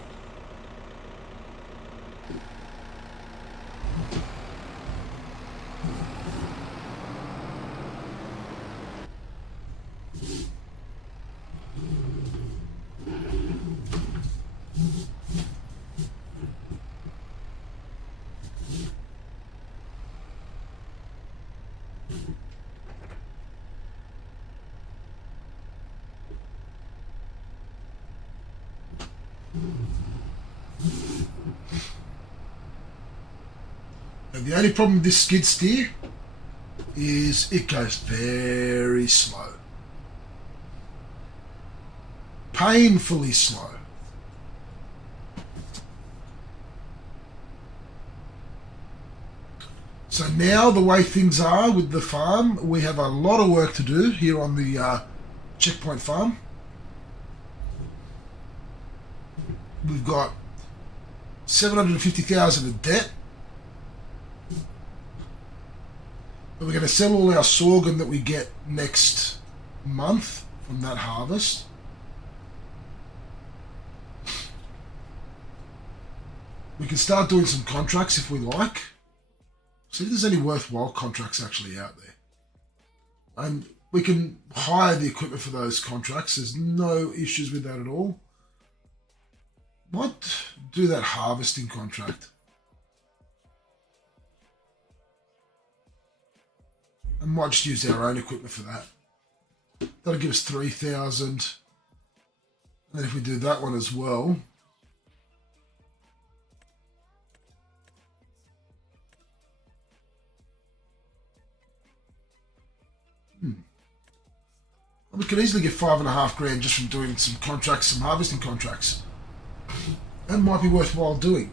And the only problem with this skid steer is it goes very slow. Painfully slow. So now the way things are with the farm, we have a lot of work to do here on the checkpoint farm. We've got 750,000 of debt. But we're going to sell all our sorghum that we get next month from that harvest. We can start doing some contracts if we like. See if there's any worthwhile contracts actually out there. And we can hire the equipment for those contracts. There's no issues with that at all. Might do that harvesting contract. And might just use our own equipment for that. That'll give us 3,000. And then if we do that one as well, we could easily get 5.5 grand just from doing some contracts, some harvesting contracts. That might be worthwhile doing.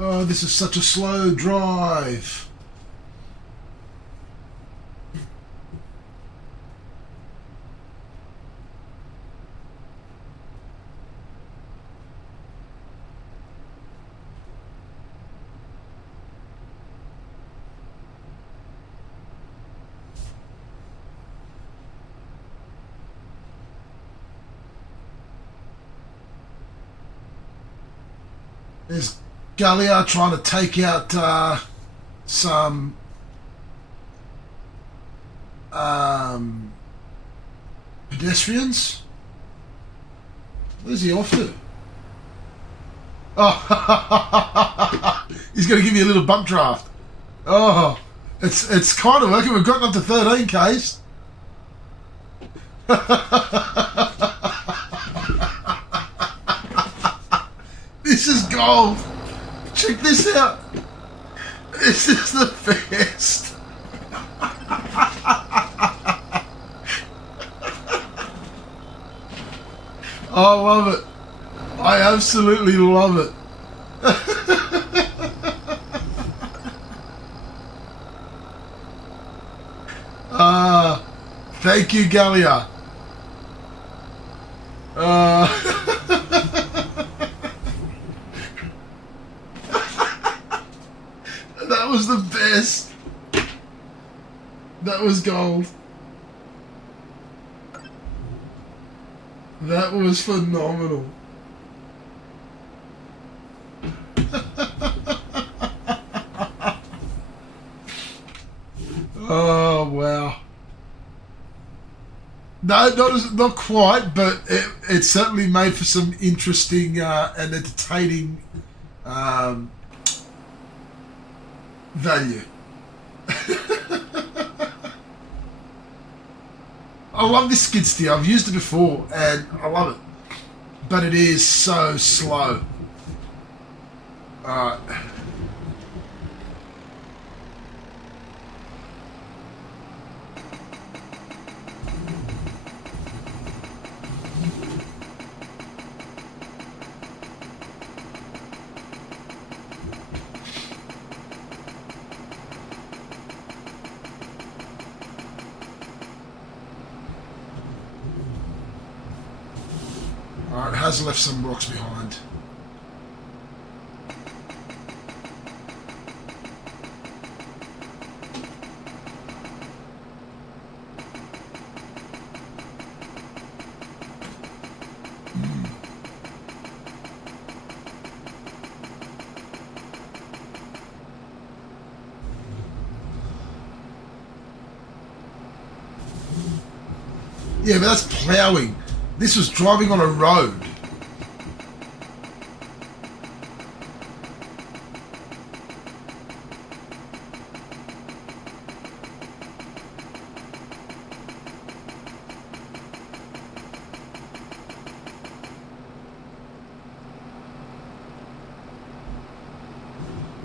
Oh, this is such a slow drive. There's Gallia trying to take out some pedestrians. Where's he off to? Oh, he's going to give me a little bump draft. Oh, it's kind of working. We've gotten up to 13 Ks. This is gold. Check this out. This is the best. I love it. I absolutely love it. Thank you, Gallia. That was the best. That was gold. That was phenomenal. Oh, wow. No, not quite, but it certainly made for some interesting and entertaining value. I love this skid steer. I've used it before and I love it, but it is so slow. Alright. Alright, it has left some rocks behind. Yeah, but that's ploughing. This was driving on a road.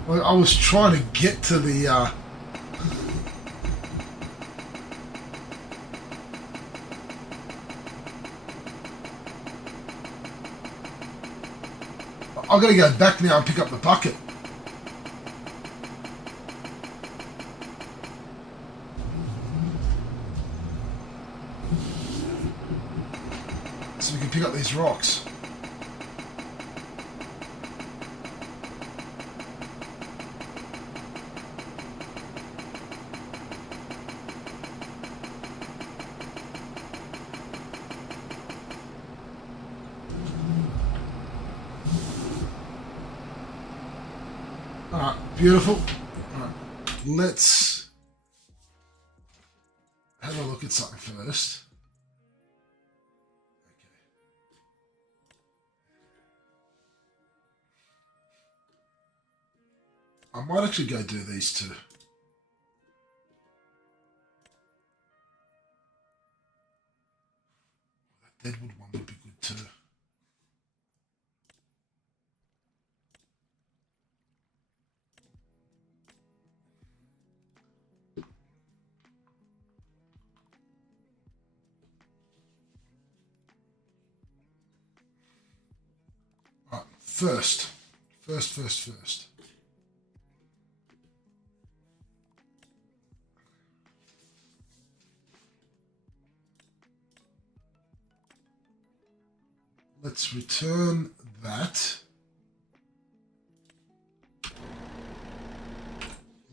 I was trying to get to the... I've got to go back now and pick up the bucket. So we can pick up these rocks. Alright, beautiful. Alright, let's have a look at something first. I might actually go do these two. That deadwood one would be good too. Right, first. Let's return that.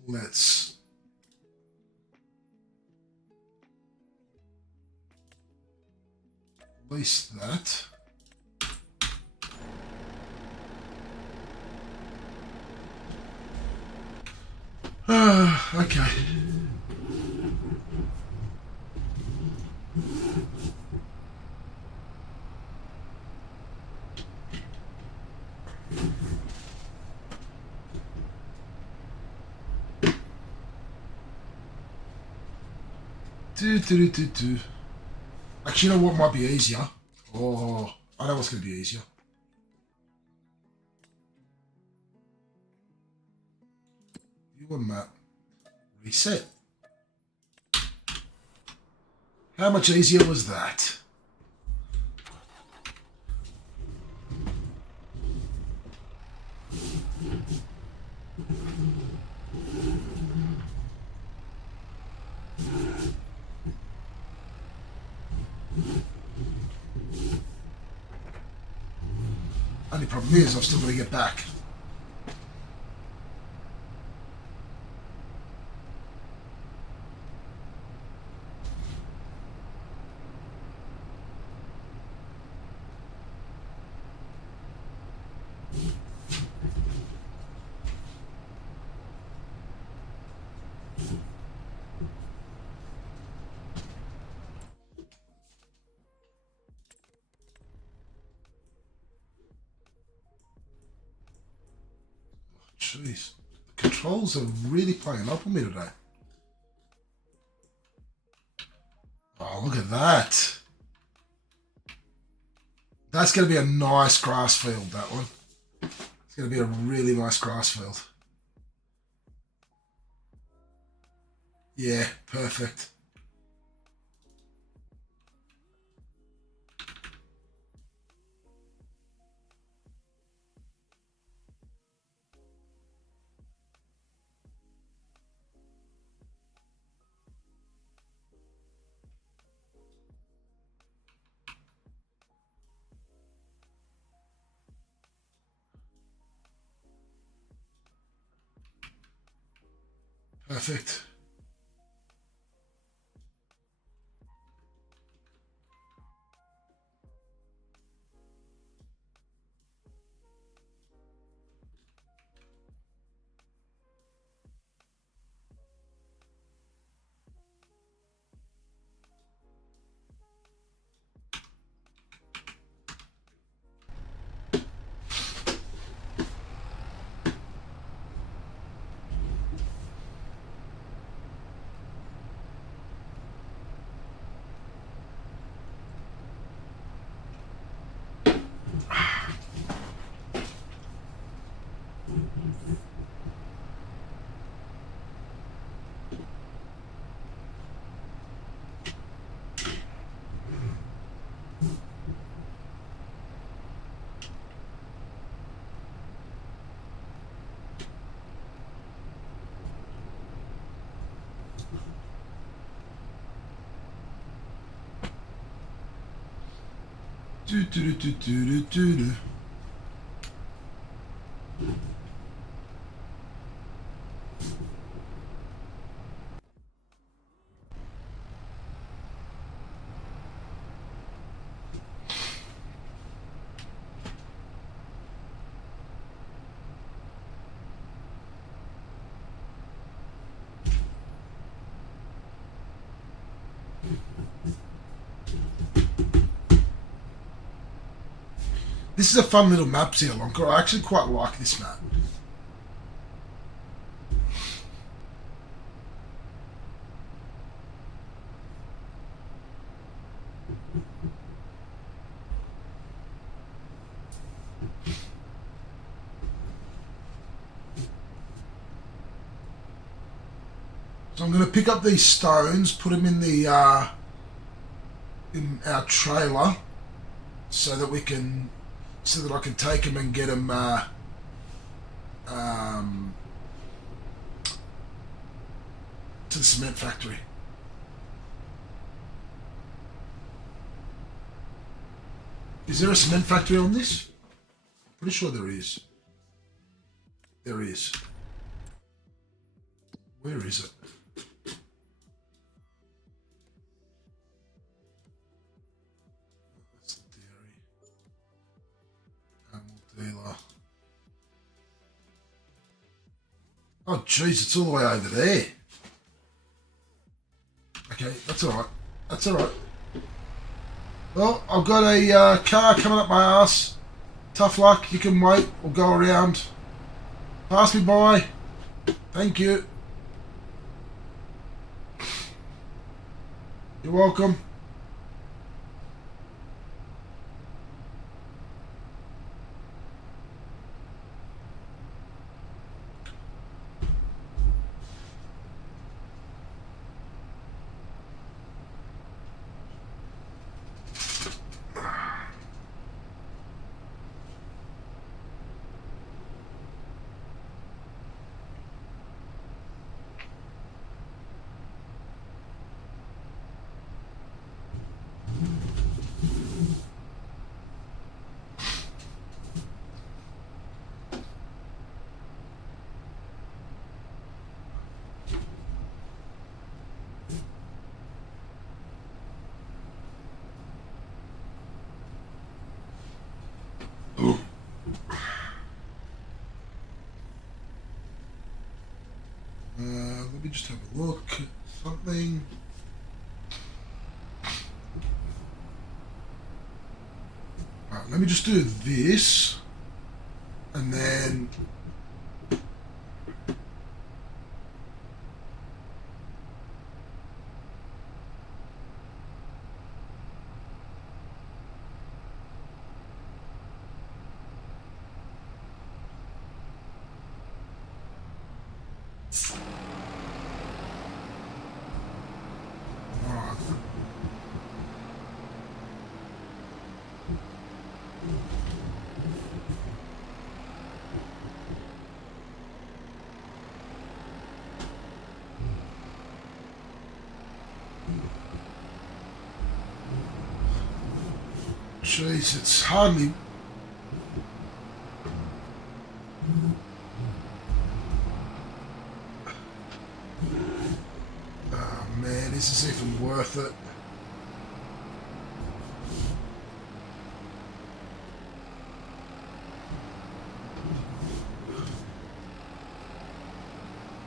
Let's release that. Okay. Actually, you know what might be easier? Oh, I know what's going to be easier. View a map. Reset. How much easier was that? Only problem is I've still got to get back. Jeez, the controls are really playing up on me today. Oh, look at that. That's going to be a nice grass field, that one. It's going to be a really nice grass field. Yeah, perfect. Perfect. Do, do, do, do, do, do, do. This is a fun little map, Zialonka. I actually quite like this map. So I'm going to pick up these stones, put them in the in our trailer, so that I can take them and get them to the cement factory. Is there a cement factory on this? Pretty sure there is. There is. Where is it? That's the dairy. Animal dealer. Oh, jeez, it's all the way over there. Okay, that's all right. That's all right. Well, I've got a car coming up my ass. Tough luck. You can wait. We'll go around. Pass me by. Thank you. You're welcome. Let me just have a look at something. Right, let me just do this, and then jeez, it's hardly. Oh man, is this even worth it?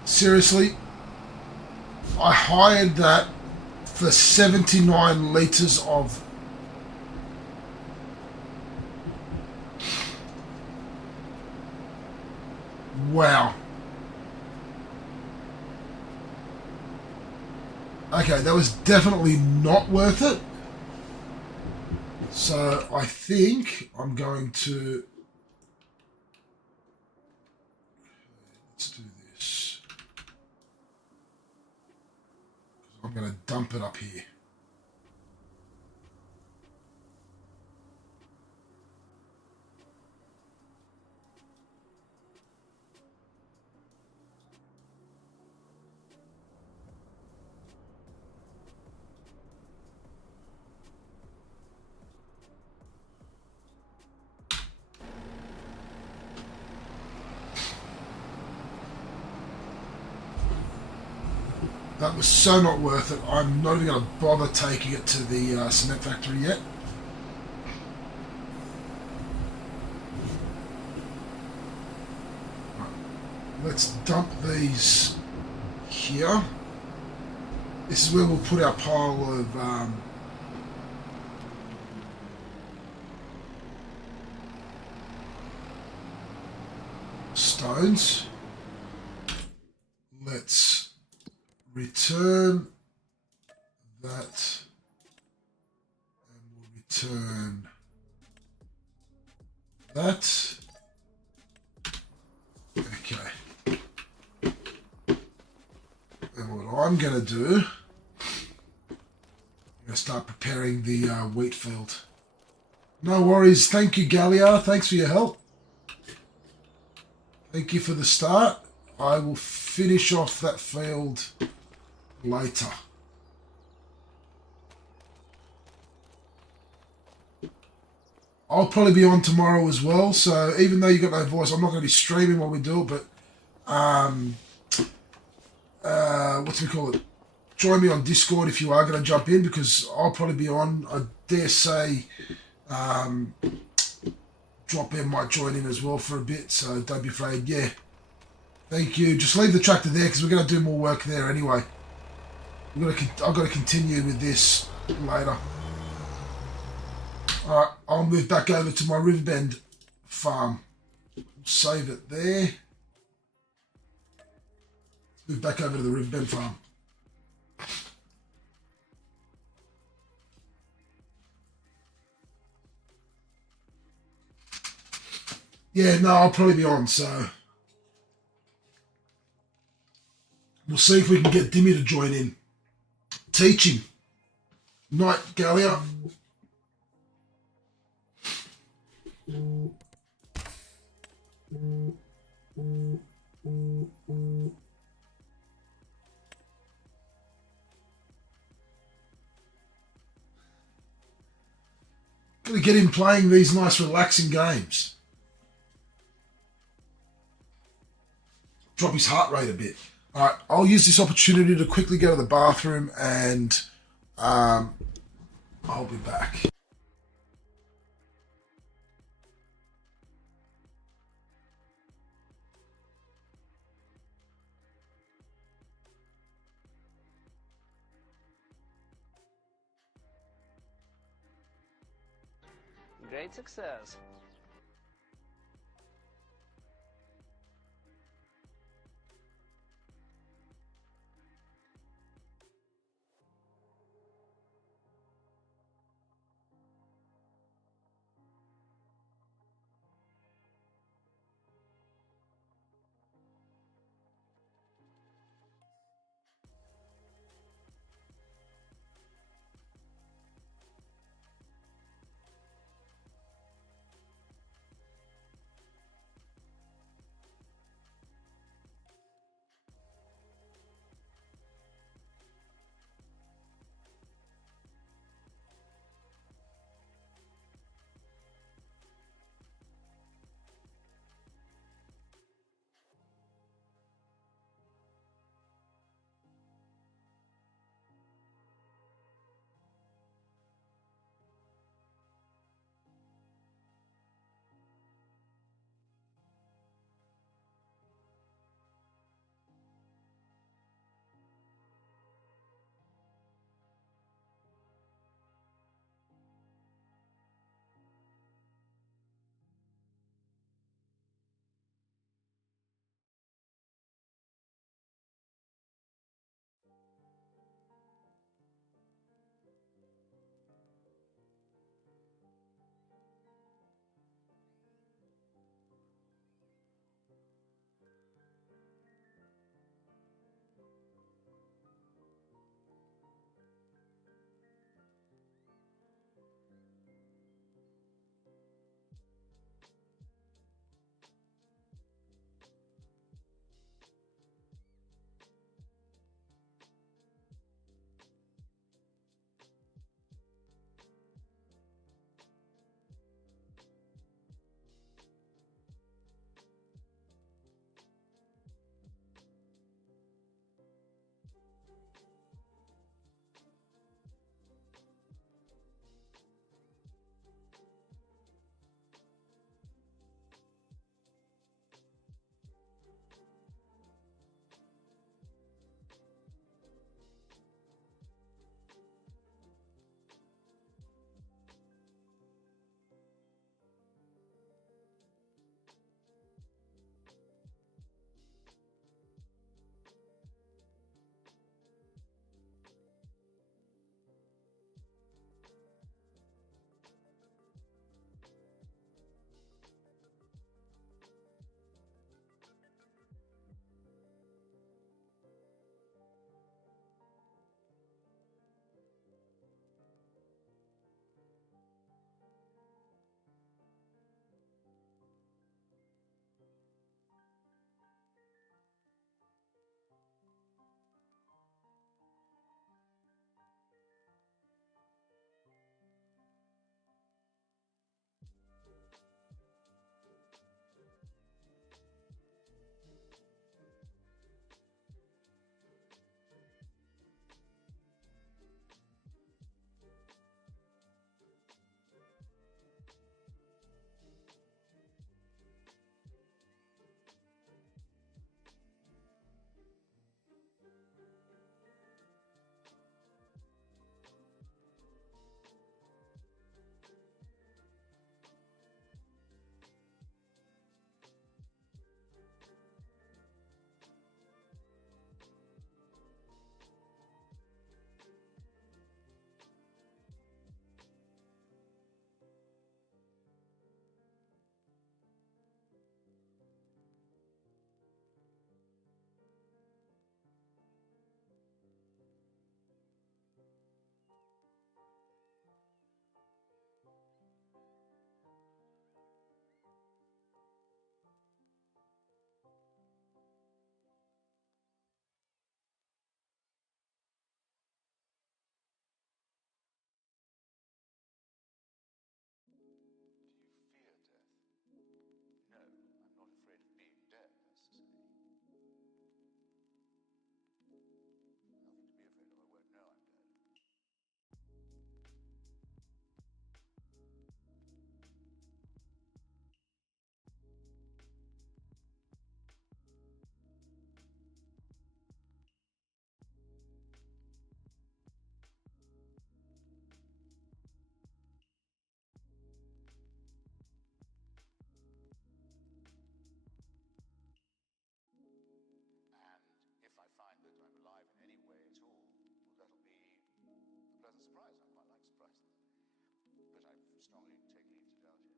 Seriously? I hired that for 79 litres of... Wow. Okay, that was definitely not worth it. So I think I'm going to... Let's do this. I'm going to dump it up here. That was so not worth it. I'm not even going to bother taking it to the cement factory yet. Right. Let's dump these here. This is where we'll put our pile of stones. Let's return that, and we'll return that. Okay. And what I'm going to do, I'm going to start preparing the wheat field. No worries. Thank you, Gallia. Thanks for your help. Thank you for the start. I will finish off that field later. I'll probably be on tomorrow as well, so even though you got no voice, I'm not going to be streaming while we do it, but what's we call it? Join me on Discord if you are going to jump in, because I'll probably be on. I dare say Drop in might join in as well for a bit, so don't be afraid. Yeah. Thank you. Just leave the tractor there because we're going to do more work there anyway. I've got to continue with this later. Alright, I'll move back over to my Riverbend farm. Save it there. Move back over to the Riverbend farm. Yeah, no, I'll probably be on, so we'll see if we can get Dimmy to join in. Teaching. Night, Gallia. Gonna get him playing these nice relaxing games. Drop his heart rate a bit. Alright, I'll use this opportunity to quickly go to the bathroom and I'll be back. Great success. surprise. I quite like surprises. But I strongly take leave to doubt it.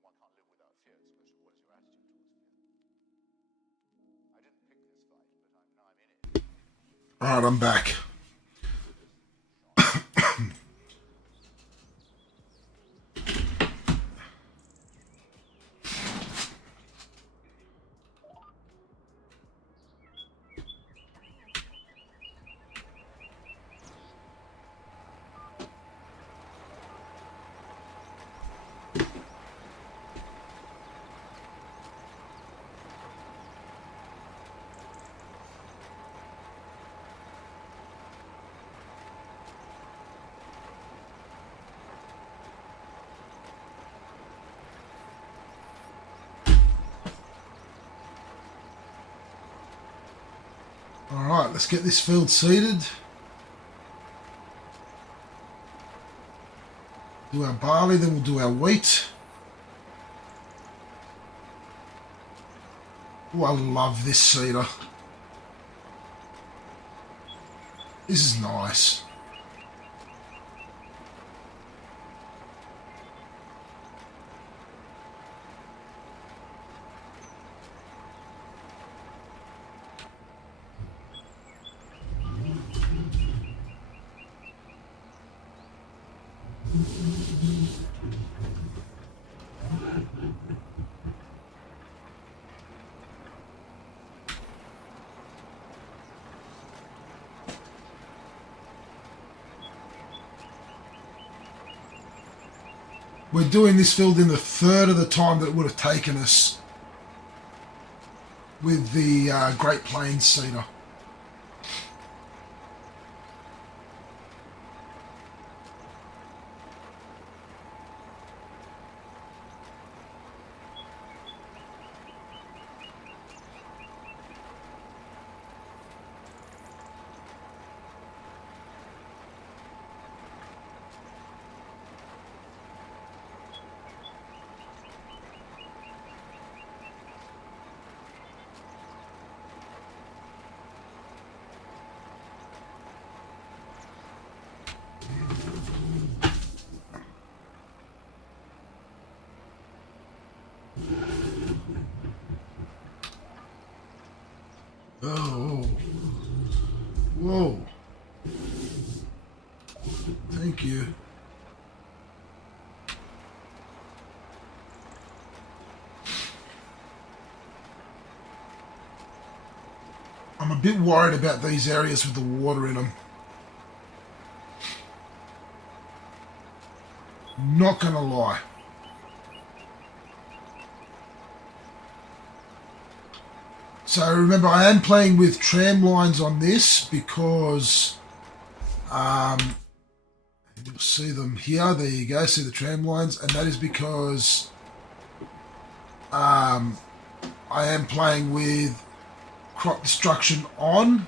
One can't live without fear. The question, what is your attitude towards fear? I didn't pick this fight, but now I'm in it. Alright, I'm back. Alright, let's get this field seeded. Do our barley, then we'll do our wheat. Oh, I love this seeder. This is nice. We're doing this field in the third of the time that it would have taken us with the Great Plains seeder. Oh, whoa. Thank you. I'm a bit worried about these areas with the water in them. Not gonna lie. So remember, I am playing with tram lines on this because you'll see them here. There you go. See the tram lines, and that is because I am playing with crop destruction on.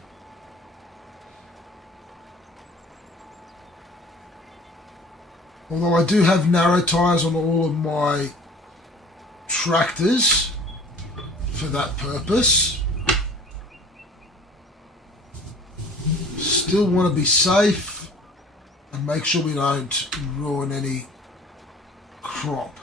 Although I do have narrow tyres on all of my tractors for that purpose. Still want to be safe and make sure we don't ruin any crop.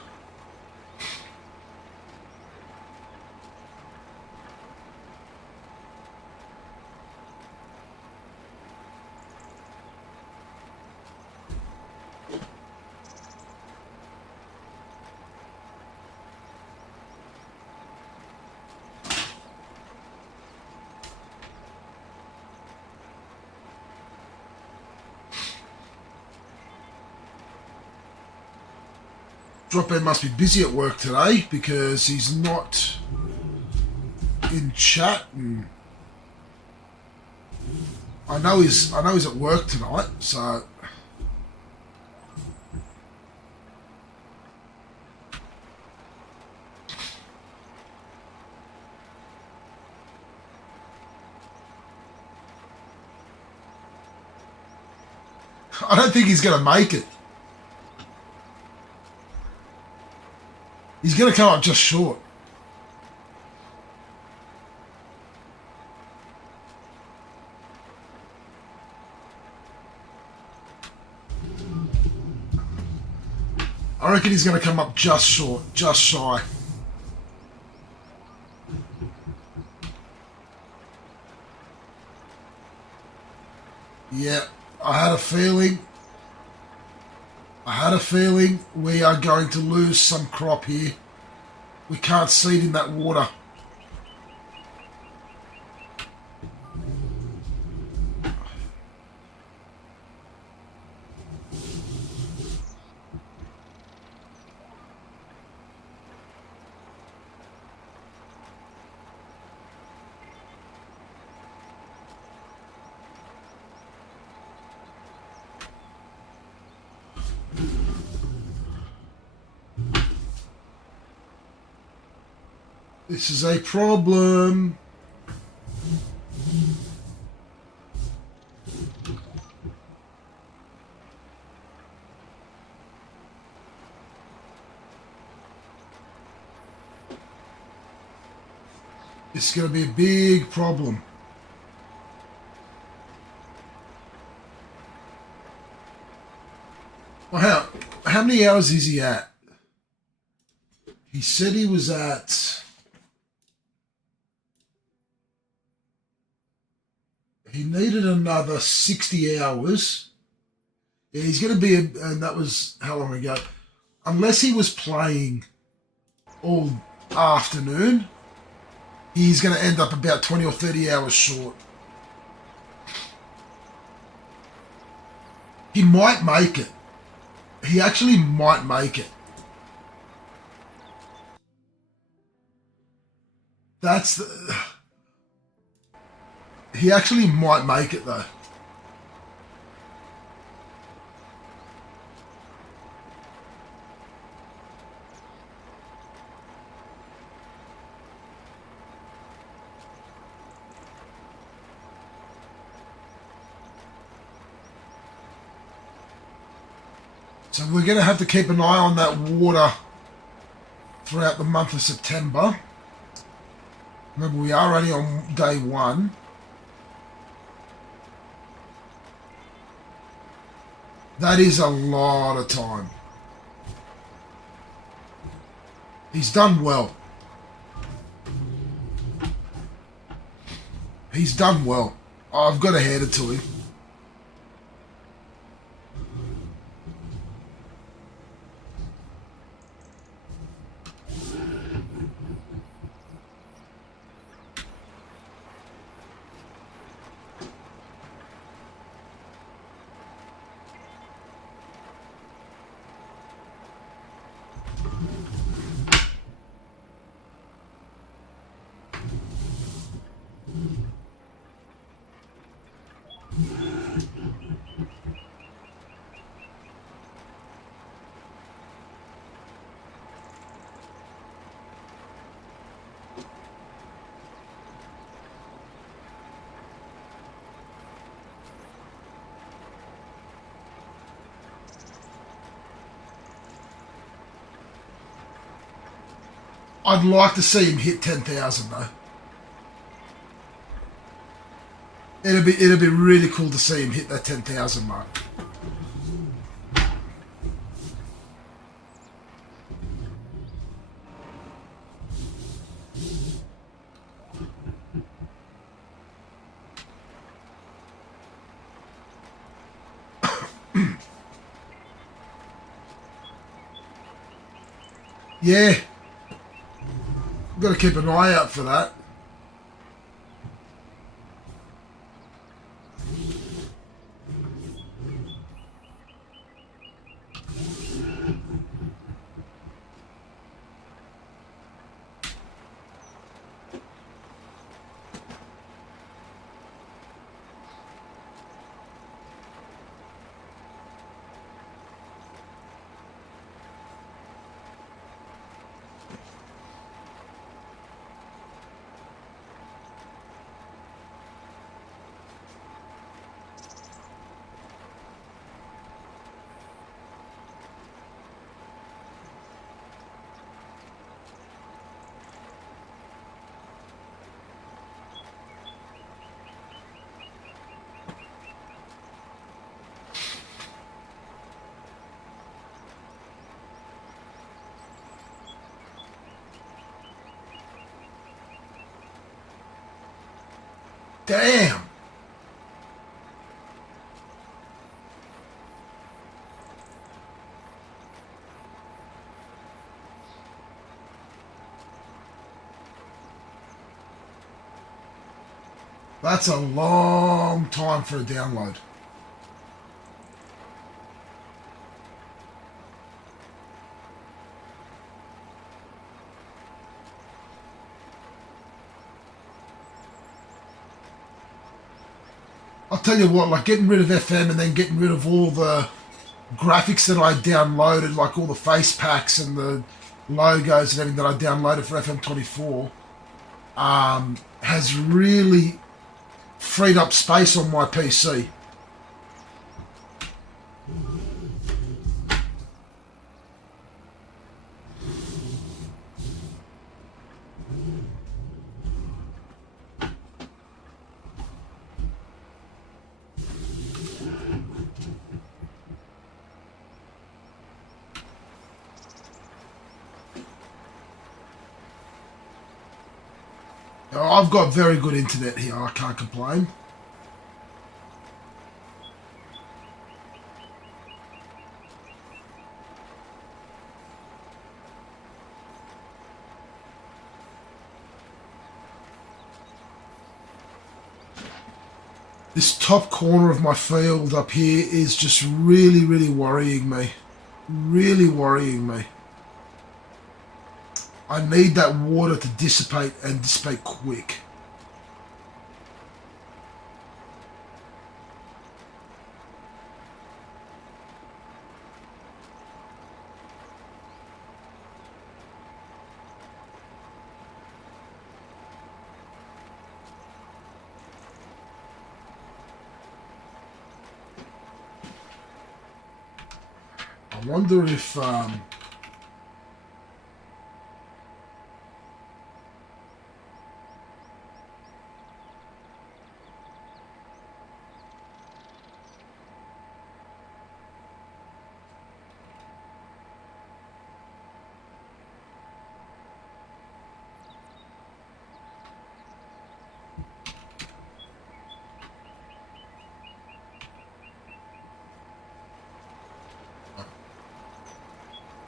Dropman must be busy at work today because he's not in chat, and I know he's at work tonight, so I don't think he's going to make it. He's going to come up just short. I reckon he's going to come up just short, just shy. Yeah, I had a feeling we are going to lose some crop here. We can't seed in that water. This is a problem. It's going to be a big problem. Well, how many hours is he at? He said he was at... He needed another 60 hours. Yeah, he's going to be... and that was how long ago? Unless he was playing all afternoon, he's going to end up about 20 or 30 hours short. He might make it. He actually might make it. That's the... He actually might make it though. So we're going to have to keep an eye on that water throughout the month of September. Remember, we are only on day 1. That is a lot of time. He's done well. He's done well. I've got to hand it to him. I'd like to see him hit 10,000 though. It'd be really cool to see him hit that 10,000 mark. Yeah. Got to keep an eye out for that. Damn. That's a long time for a download. I'll tell you what, like getting rid of FM and then getting rid of all the graphics that I downloaded, like all the face packs and the logos and everything that I downloaded for FM24, has really freed up space on my PC. I've got very good internet here, I can't complain. This top corner of my field up here is just really, really worrying me. Really worrying me. I need that water to dissipate and dissipate quick. I wonder if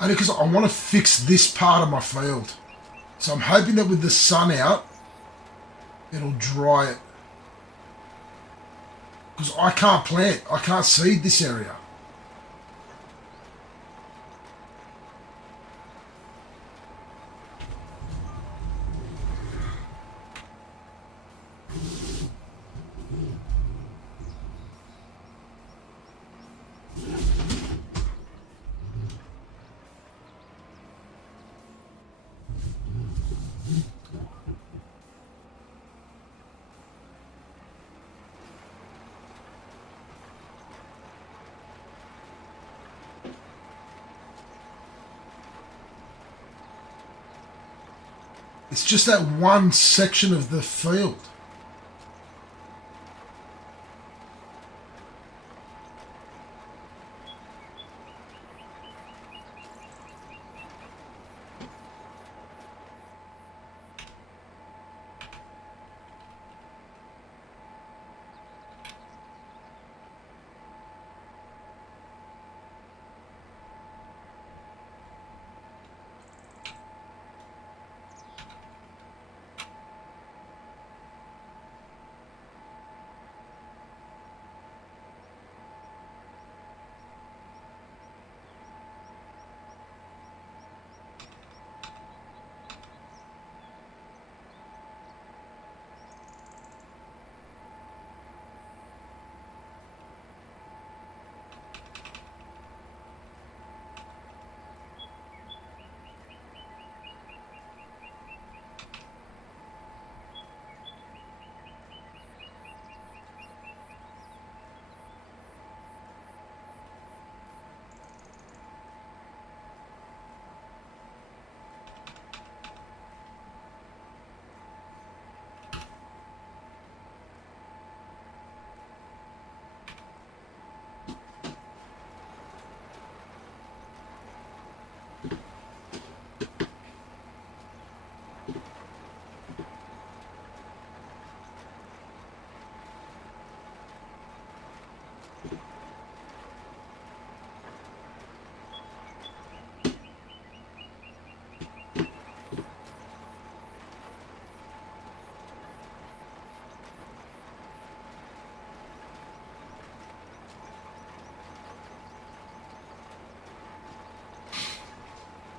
only because I want to fix this part of my field. So I'm hoping that with the sun out, it'll dry it. Because I can't plant, I can't seed this area. It's just that one section of the field.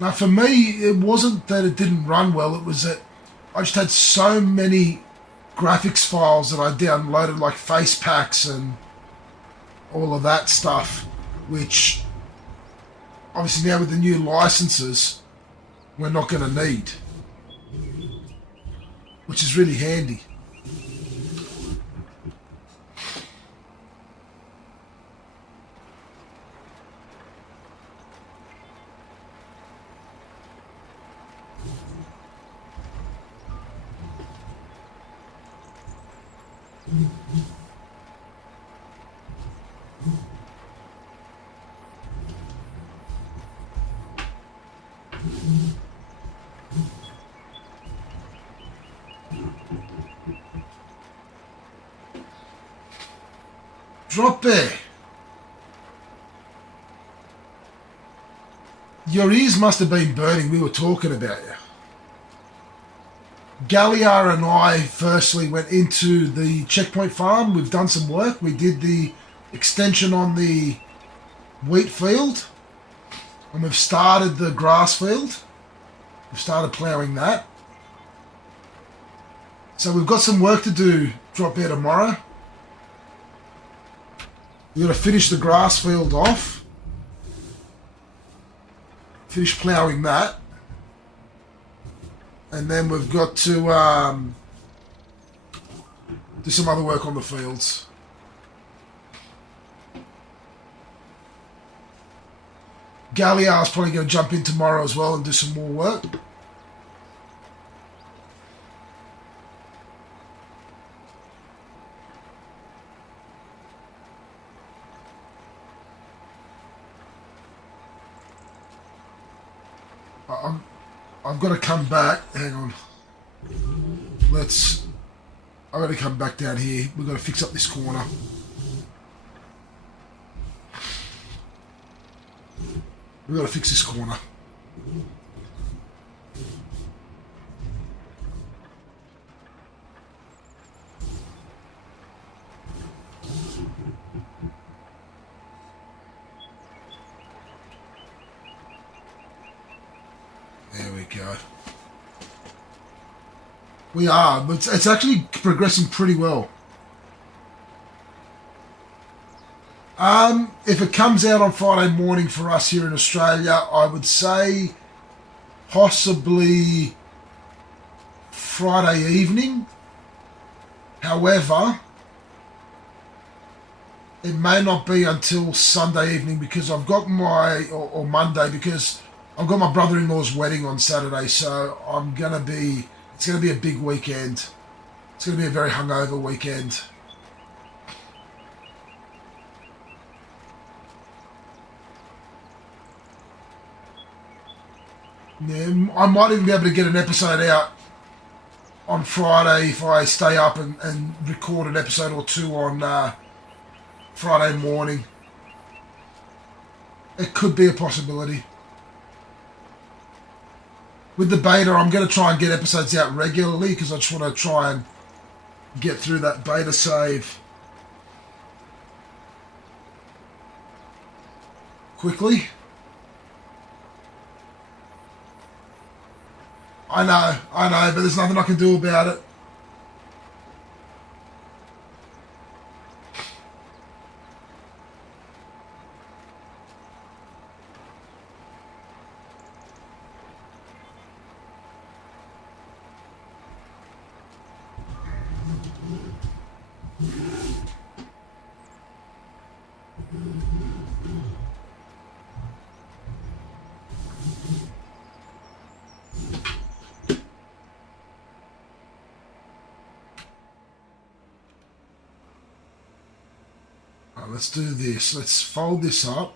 Now, for me, it wasn't that it didn't run well. It was that I just had so many graphics files that I downloaded, like face packs and all of that stuff, which obviously now with the new licenses, we're not going to need, which is really handy. Drop it. Your ears must have been burning. We were talking about you. Galliar and I firstly went into the checkpoint farm. We've done some work. We did the extension on the wheat field, and we've started the grass field. We've started ploughing that. So we've got some work to do, Drop Bear, tomorrow. We've got to finish the grass field off. Finish ploughing that. And then we've got to do some other work on the fields. Galliar's probably going to jump in tomorrow as well and do some more work. I've got to come back. Hang on. I've got to come back down here. We've got to fix up this corner. We've got to fix this corner. There we go. We are, but it's actually progressing pretty well. If it comes out on Friday morning for us here in Australia, I would say possibly Friday evening. However, it may not be until Sunday evening because I've got or Monday, because I've got my brother-in-law's wedding on Saturday, so it's going to be a big weekend. It's going to be a very hungover weekend. Yeah, I might even be able to get an episode out on Friday if I stay up and record an episode or two on Friday morning. It could be a possibility. With the beta, I'm going to try and get episodes out regularly because I just want to try and get through that beta save quickly. I know, but there's nothing I can do about it. Right, let's do this. Let's fold this up.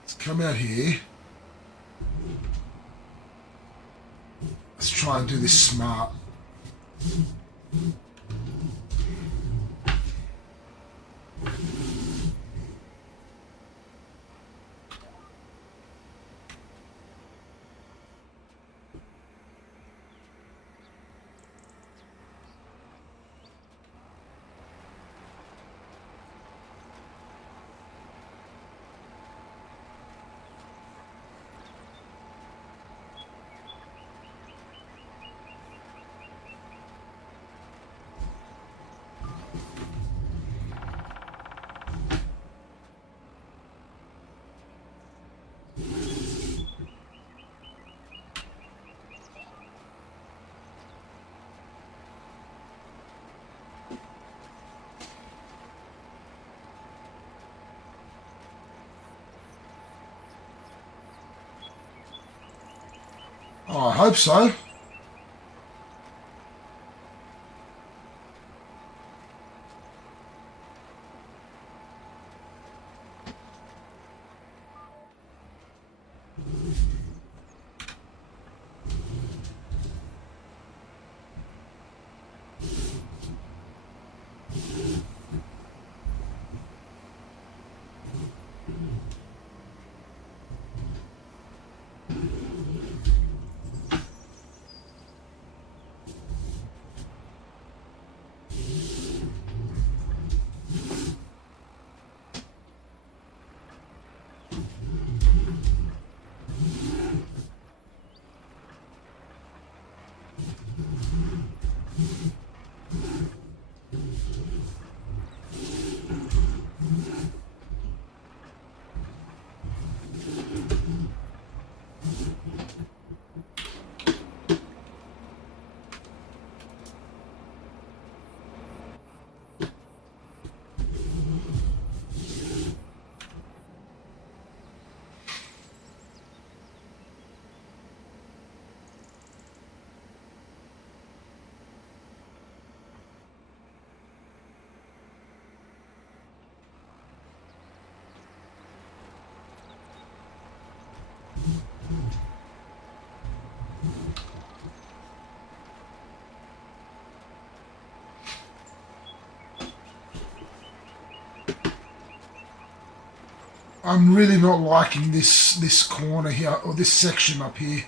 Let's come out here. Let's try and do this smart. I hope so. I'm really not liking this corner here, or this section up here.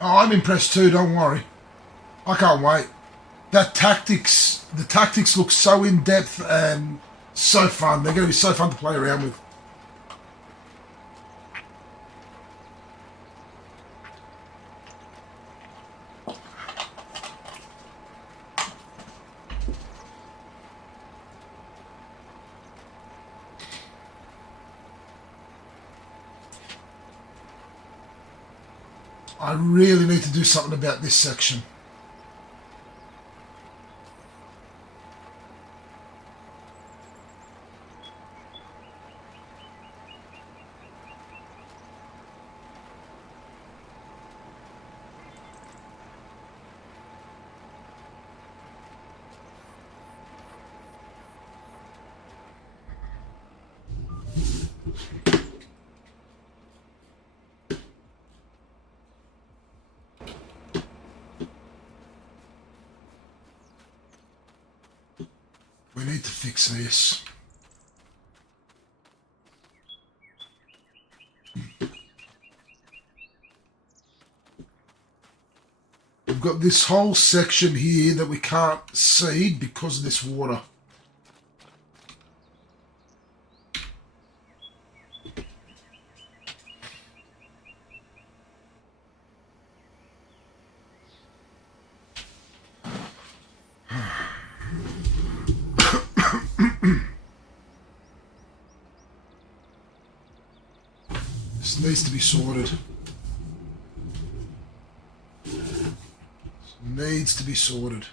Oh, I'm impressed too, don't worry. I can't wait. The tactics look so in-depth and so fun. They're going to be so fun to play around with. I really need to do something about this section. We need to fix this. We've got this whole section here that we can't seed because of this water. This needs to be sorted. Needs to be sorted.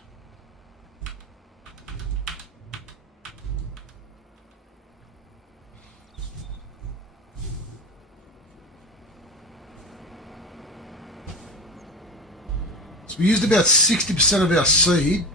So we used about 60% of our seed.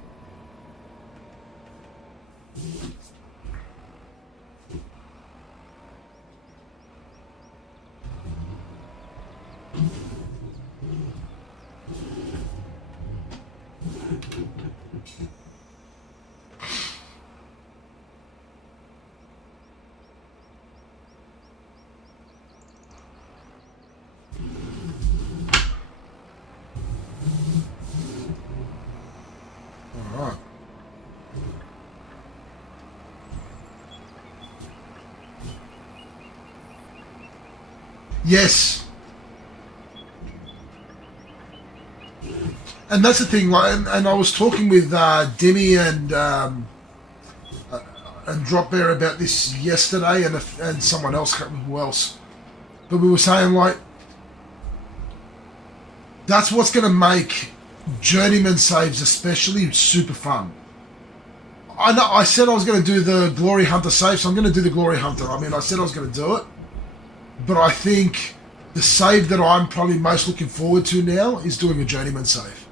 Alright. Yes. And that's the thing, and I was talking with Demi and Drop Bear about this yesterday, and someone else, can't remember who else. But we were saying, like, that's what's going to make journeyman saves especially super fun. I know. I said I was going to do the Glory Hunter save, so I'm going to do the Glory Hunter. I mean, I said I was going to do it, but I think the save that I'm probably most looking forward to now is doing a Journeyman save.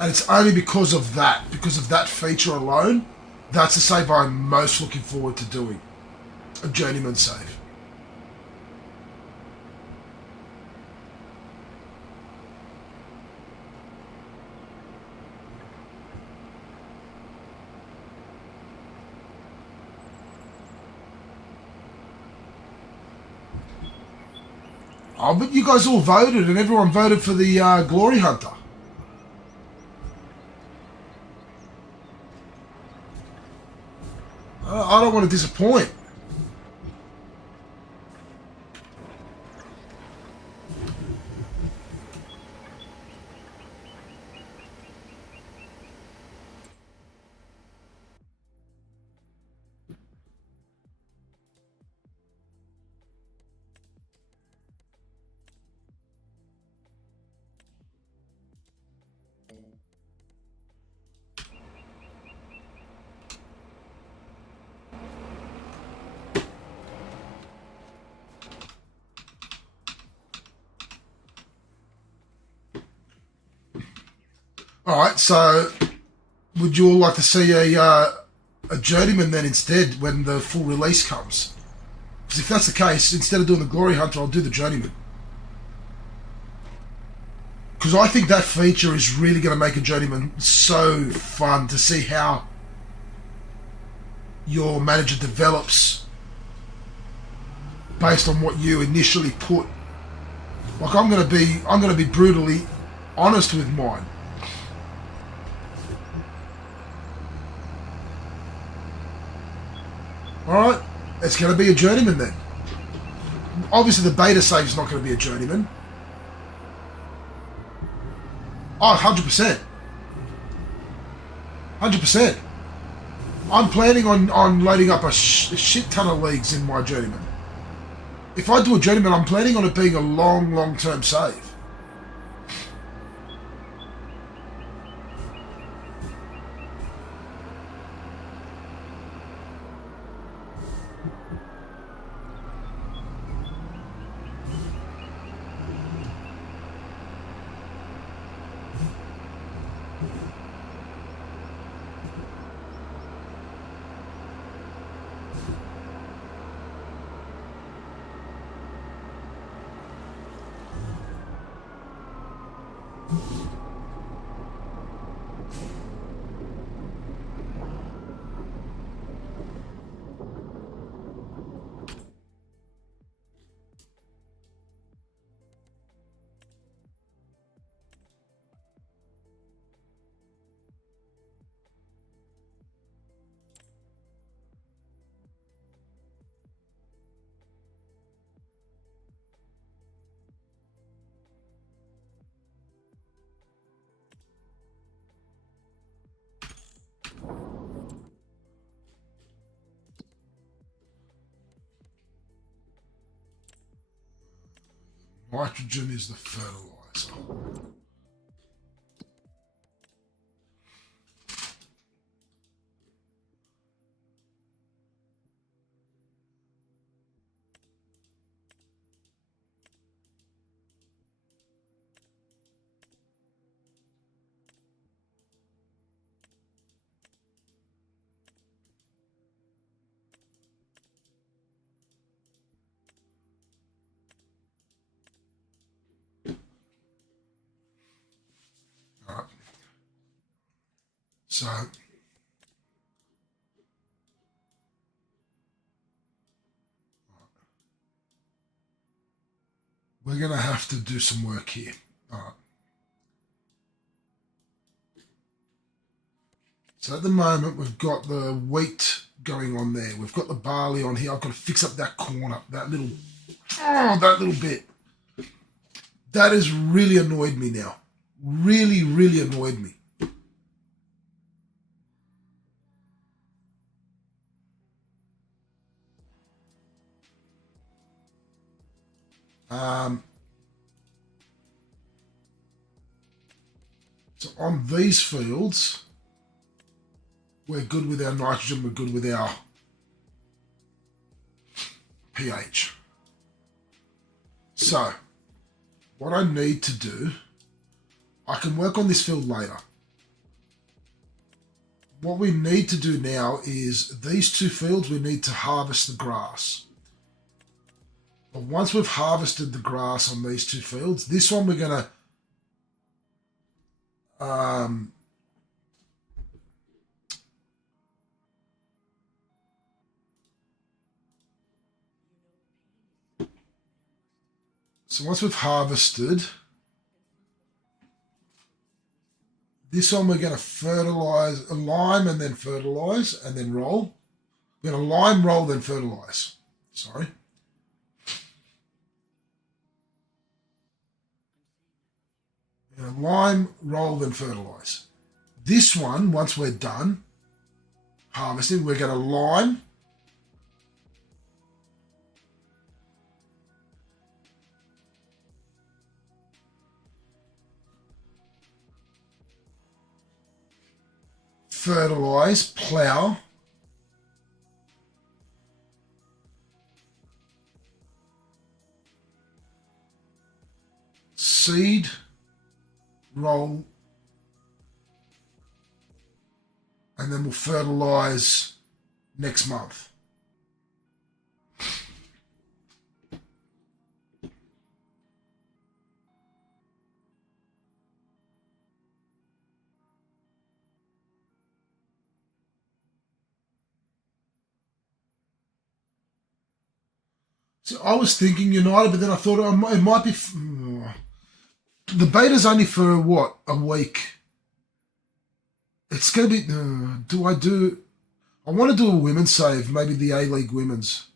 And it's only because of that feature alone, that's the save I'm most looking forward to doing. A Journeyman save. Oh, but you guys all voted, and everyone voted for the Glory Hunter. I don't want to disappoint. All right, so would you all like to see a Journeyman then instead when the full release comes? Because if that's the case, instead of doing the Glory Hunter, I'll do the Journeyman. Because I think that feature is really going to make a Journeyman so fun to see how your manager develops based on what you initially put. Like I'm going to be brutally honest with mine. Alright, it's going to be a Journeyman then. Obviously the beta save is not going to be a Journeyman. Oh, 100%. 100%. I'm planning on loading up a shit ton of leagues in my Journeyman. If I do a Journeyman, I'm planning on it being a long-term save. Nitrogen is the fertilizer. All right. So we're going to have to do some work here. All right. So at the moment, we've got the wheat going on there. We've got the barley on here. I've got to fix up that corner, that little bit. That has really annoyed me now. Really annoyed me. So on these fields, we're good with our nitrogen, we're good with our pH. So what I need to do, I can work on this field later. What we need to do now is these two fields, we need to harvest the grass. But once we've harvested the grass on these two fields, this one we're going to so once we've harvested, this one we're going to fertilize, lime and then fertilize and then roll. We're going to lime, roll, then fertilize. Sorry. We're going to lime, roll, then fertilize. This one, once we're done harvesting, we're going to lime, fertilize, plow, seed, roll, and then we'll fertilize next month. So I was thinking United, but then I thought it might be. The beta's only for what, a week. It's going to be. I want to do a women's save, maybe the A-League women's.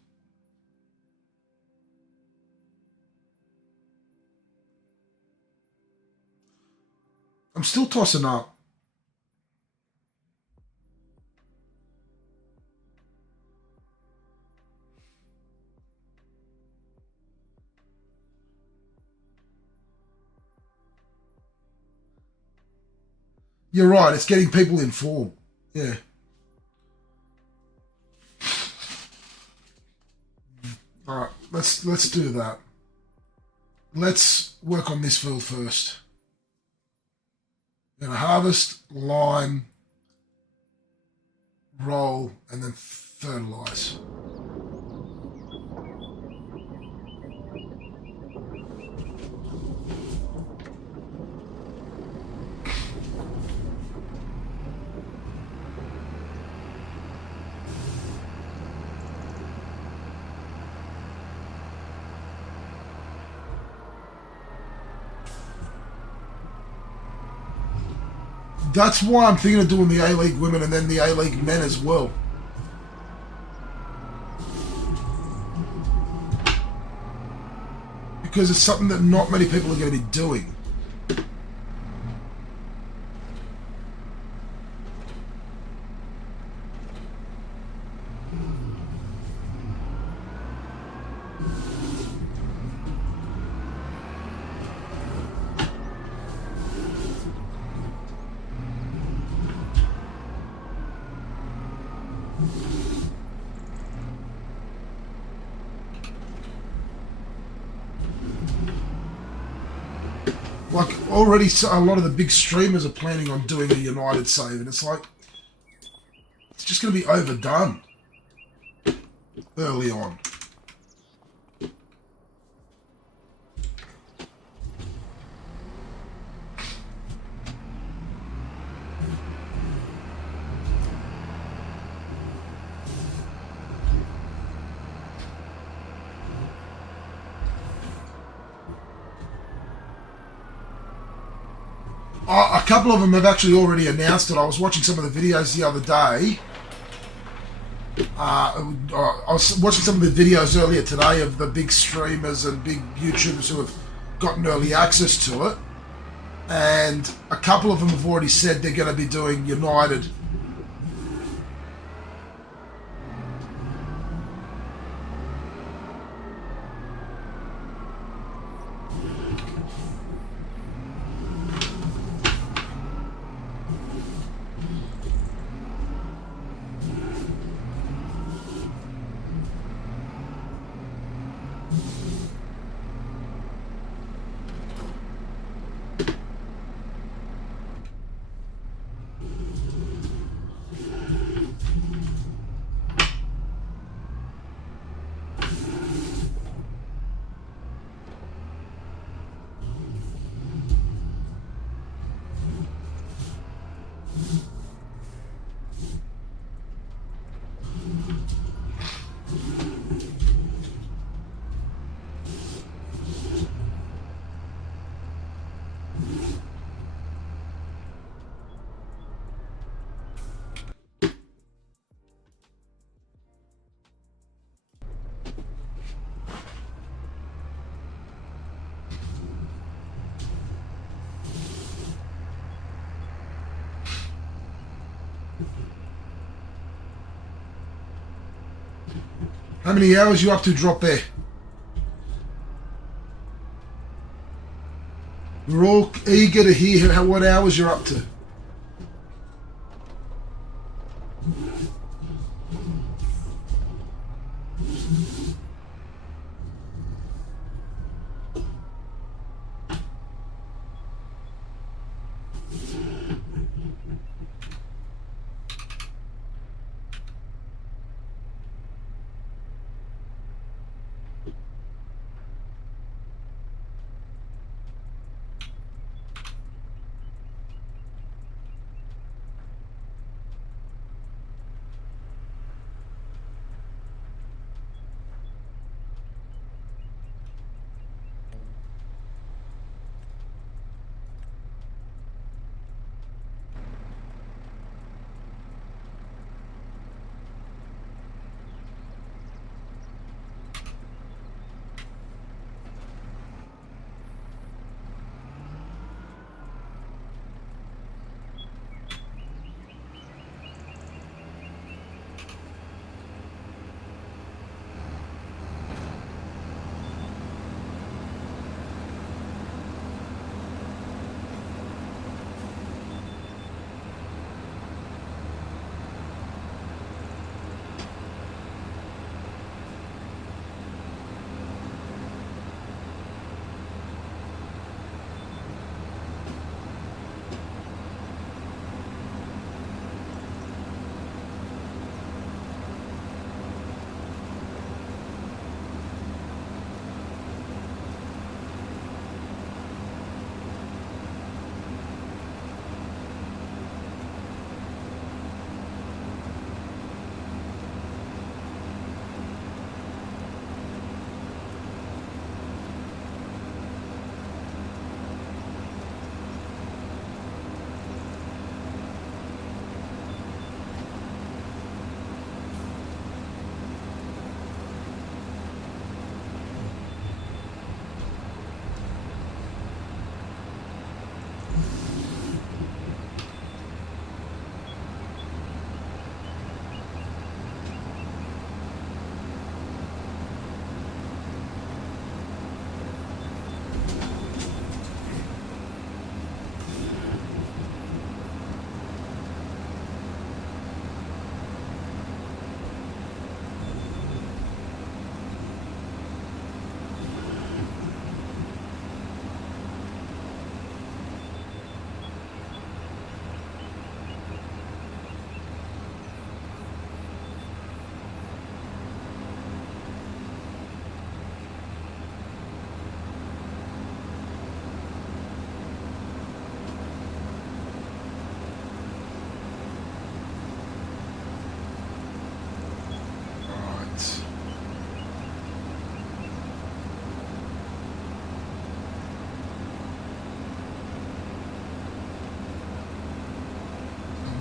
I'm still tossing up. You're right, it's getting people in form. Yeah. All right, let's do that. Let's work on this field first. We're going to harvest, lime, roll, and then fertilize. That's why I'm thinking of doing the A-League women and then the A-League men as well. Because it's something that not many people are going to be doing. Like, already a lot of the big streamers are planning on doing a United save, and it's like, it's just going to be overdone early on. A couple of them have actually already announced it. I was watching some of the videos the other day. I was watching some of the videos earlier today of the big streamers and big YouTubers who have gotten early access to it. And a couple of them have already said they're going to be doing United. How many hours you up to drop there? We're all eager to hear what hours you're up to.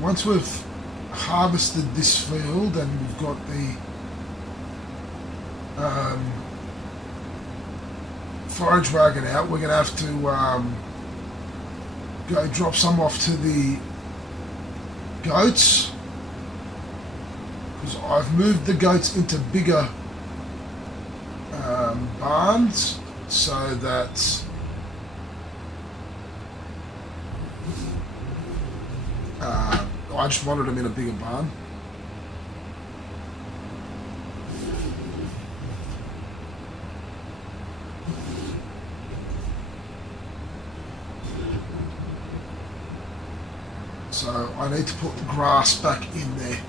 Once we've harvested this field and we've got the forage wagon out, we're going to have to go drop some off to the goats, because I've moved the goats into bigger barns so that I just wanted them in a bigger barn. So I need to put the grass back in there.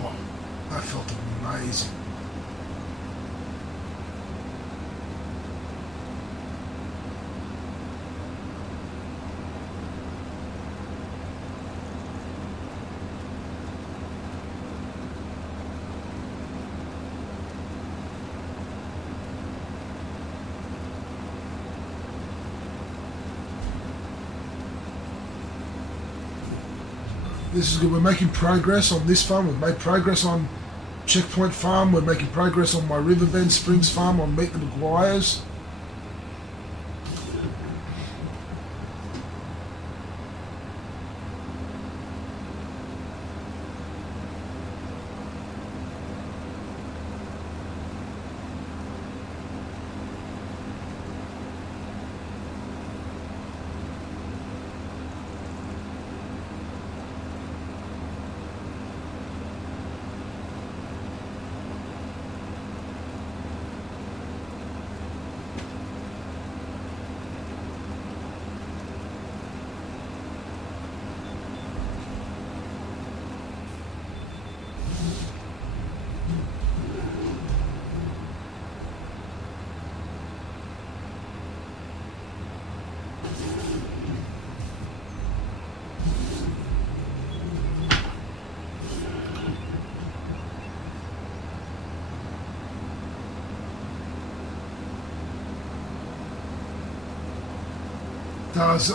Oh, that felt amazing. This is good. We're making progress on this farm. We've made progress on Checkpoint Farm. We're making progress on my Riverbend Springs Farm on Meet the Maguires.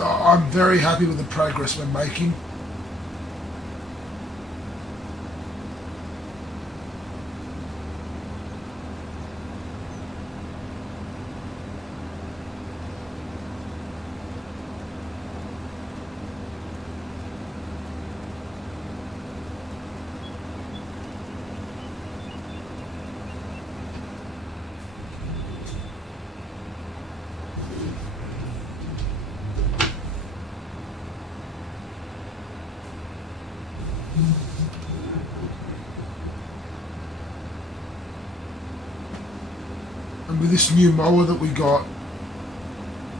I'm very happy with the progress we're making. And with this new mower that we got,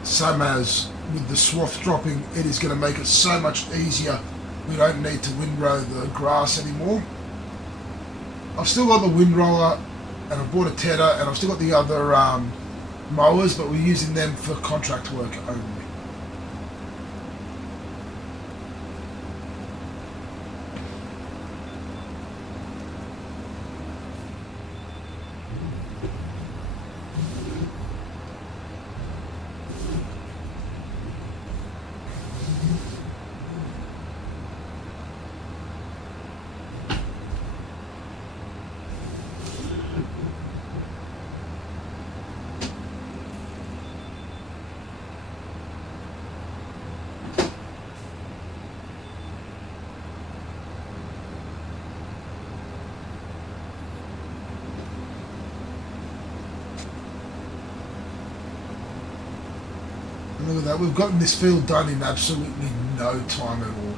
same as with the swath dropping, it is going to make it so much easier. We don't need to windrow the grass anymore. I've still got the windrower, and I've bought a tedder, and I've still got the other mowers, but we're using them for contract work only. Look at that, we've gotten this field done in absolutely no time at all.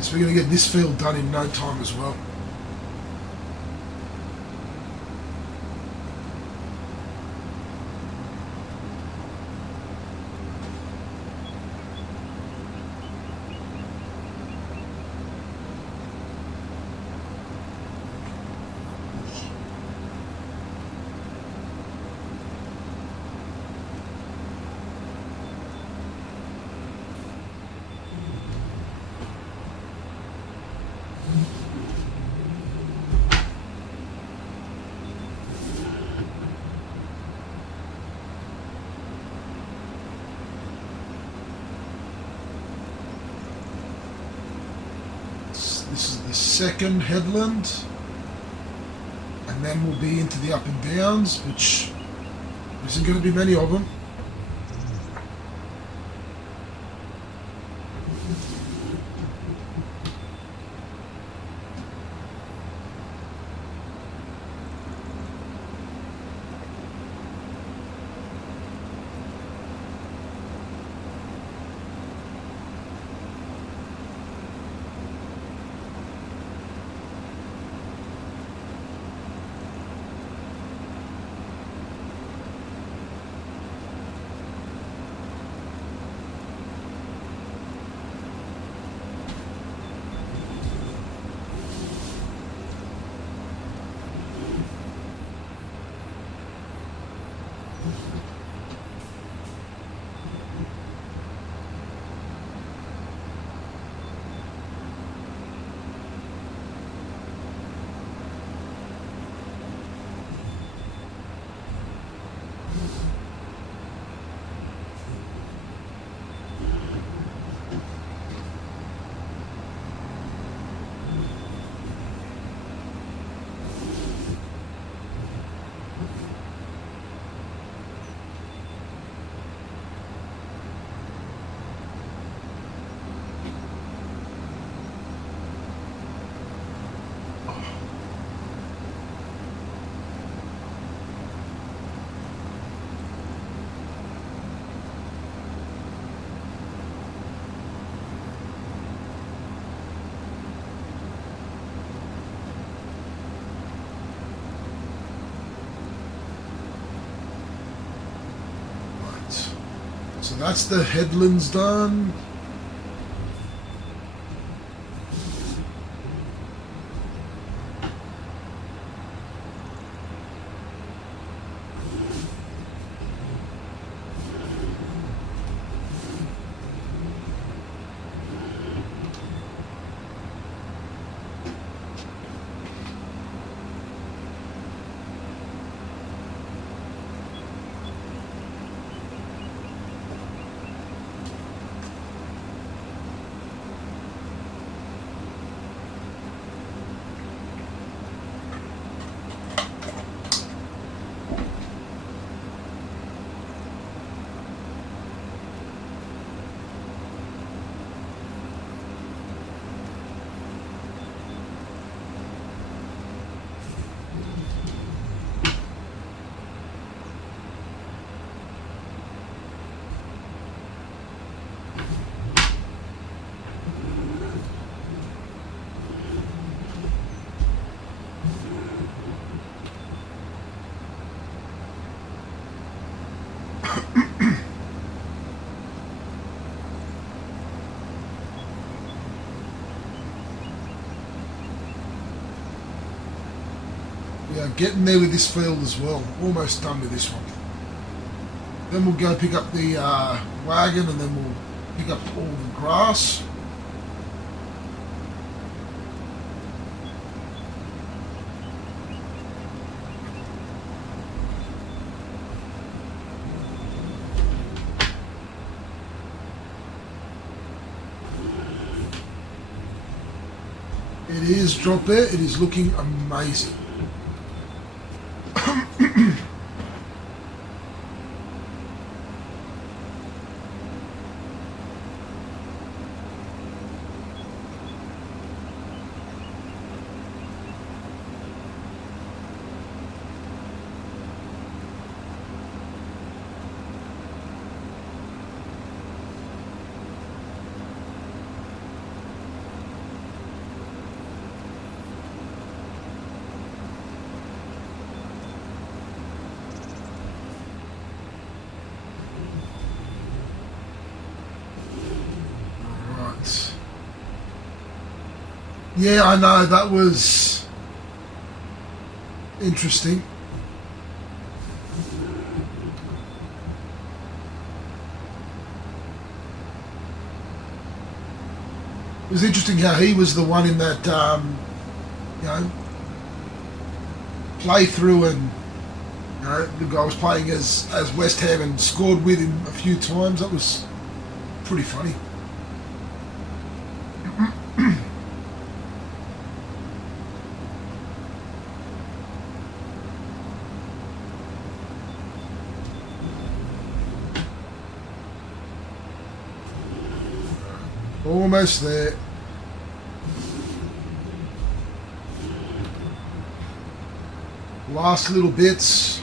Yes, we're going to get this field done in no time as well. This is the second headland, and then we'll be into the up and downs, which isn't going to be many of them. So that's the headlands done. We are getting there with this field as well. Almost done with this one. Then we'll go pick up the wagon, and then we'll pick up all the grass. It is drop there. It is looking amazing. Yeah, I know, that was interesting. It was interesting how he was the one in that, you know, playthrough, and you know, the guy was playing as West Ham and scored with him a few times. That was pretty funny. Almost there. Last little bits.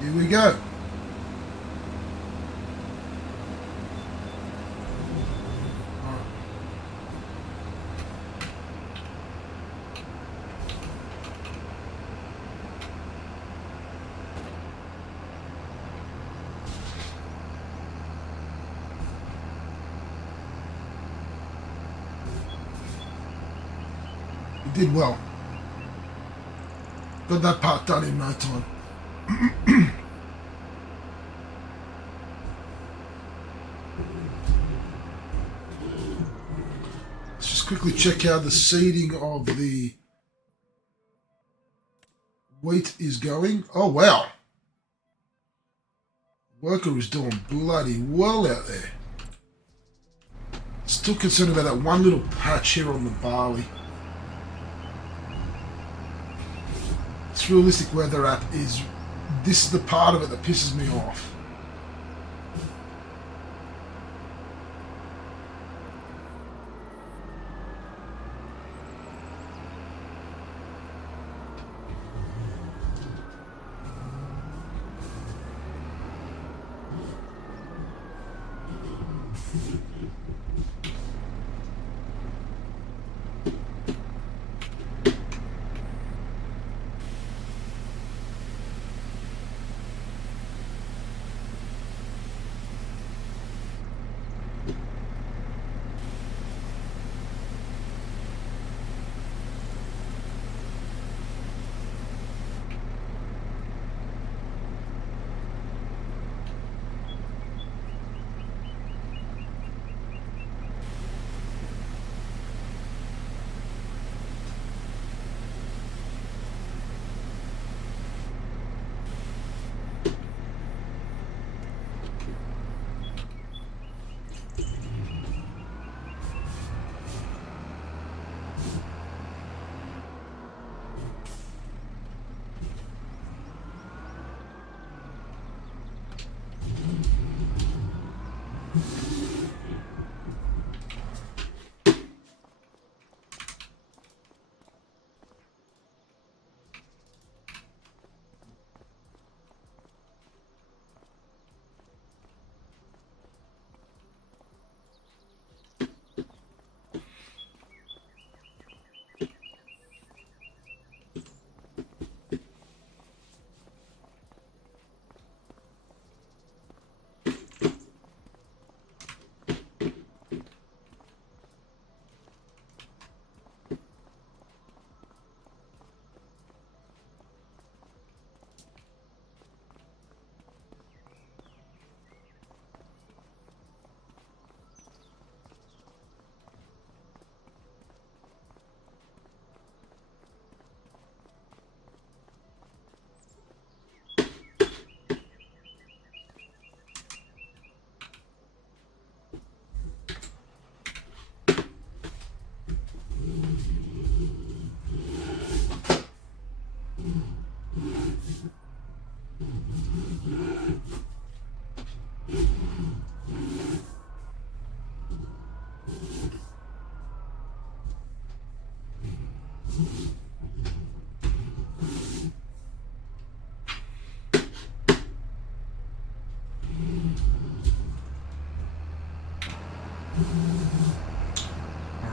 Here we go. You did well. Got that part done in no time. Let's just quickly check how the seeding of the wheat is going. Oh, wow. Worker is doing bloody well out there. Still concerned about that one little patch here on the barley. This realistic weather app is, this is the part of it that pisses me off.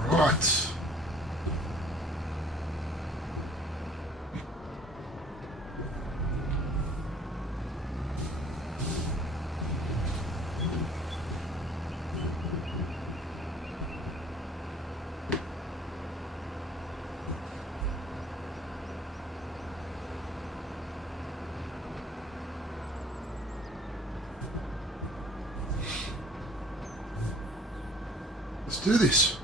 All right. Let's do this.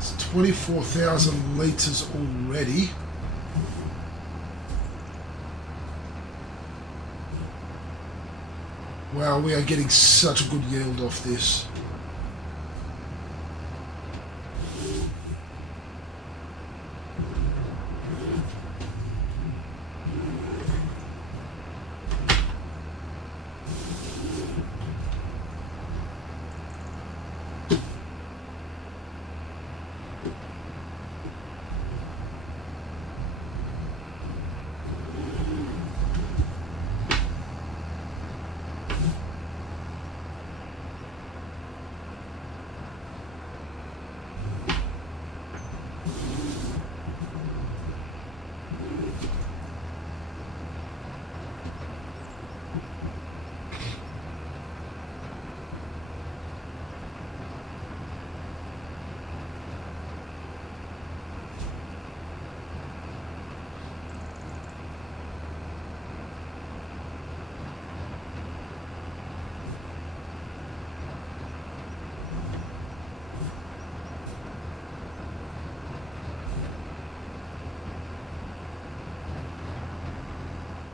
That's 24,000 litres already. Wow, we are getting such a good yield off this.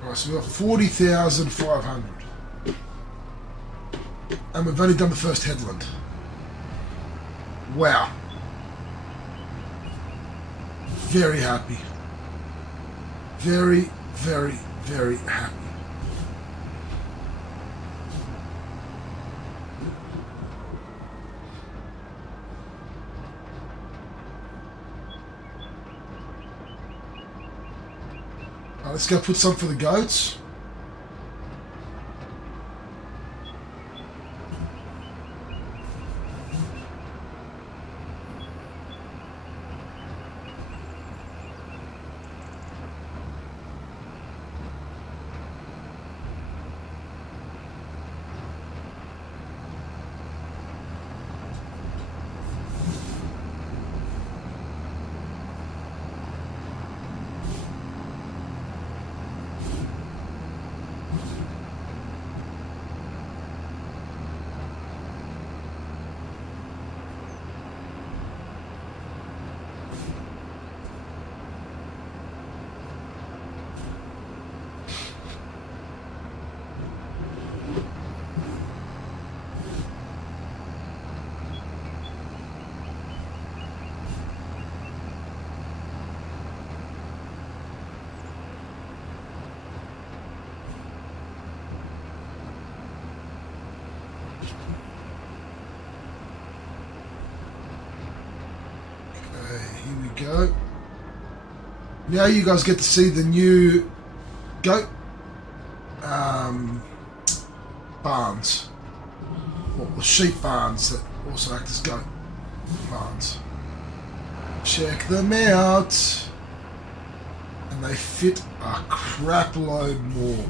Alright, so we've got 40,500. And we've only done the first headland. Wow. Very happy. Very, very, very happy. Let's go put some for the goats. go. Now you guys get to see the new goat barns. Well, the sheep barns that also act as goat barns. Check them out. And they fit a crap load more.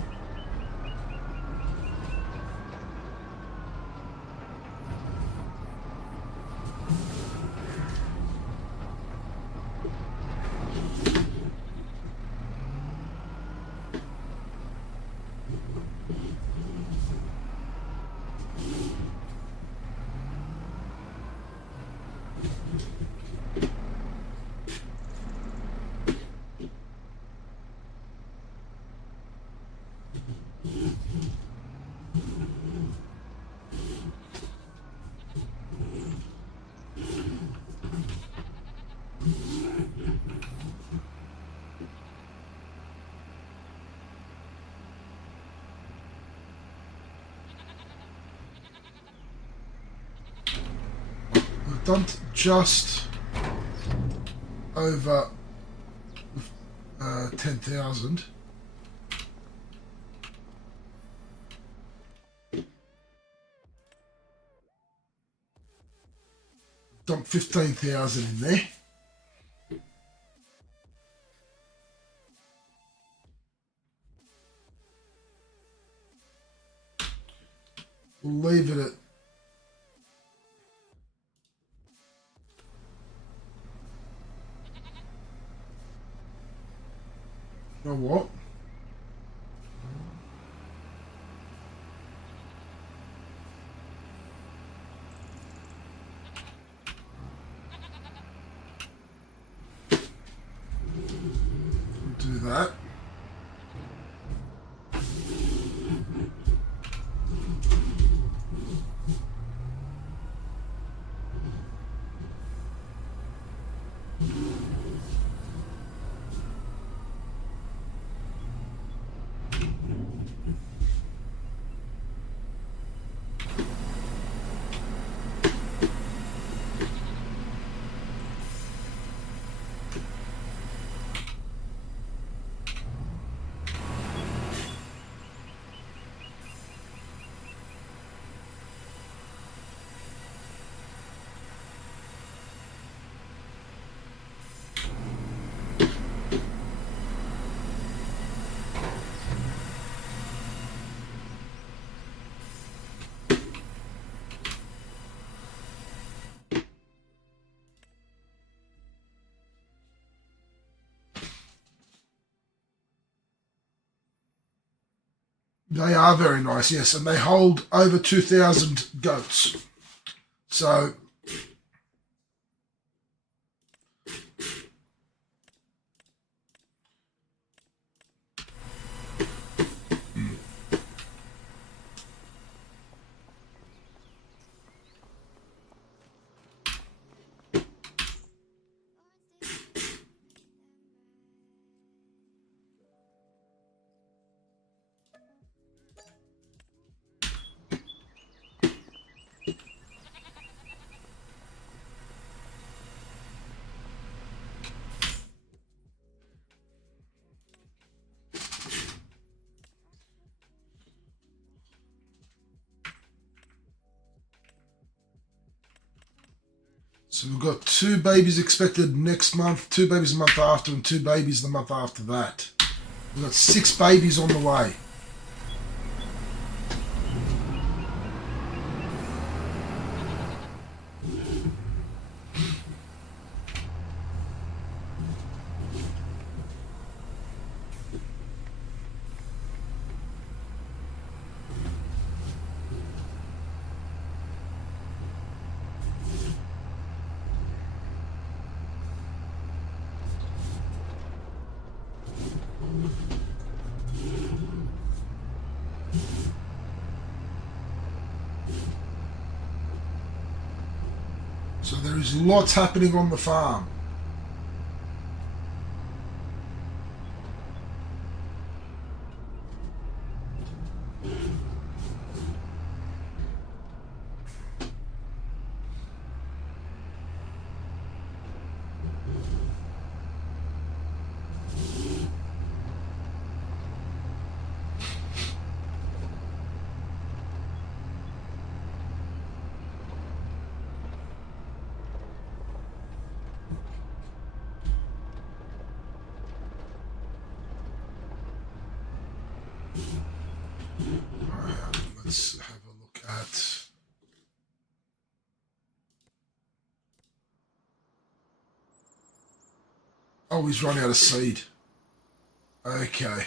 We've dumped just over 10,000. Dump 15,000 in there. We'll leave it at you know what? Do that. They are very nice, yes, and they hold over 2,000 goats. So So we've got 2 babies expected next month, 2 babies the month after, and 2 babies the month after that. We've got 6 babies on the way. So there is lots happening on the farm. Oh, he's run out of seed. Okay.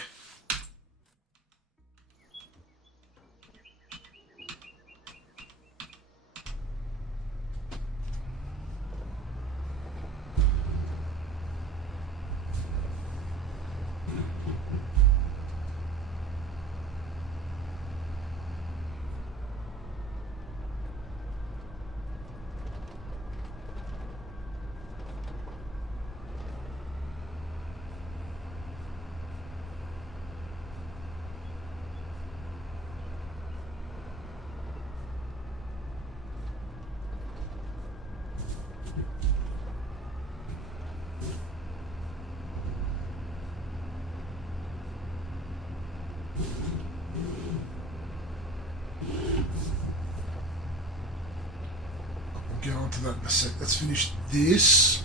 We'll go on to that in a sec. Let's finish this.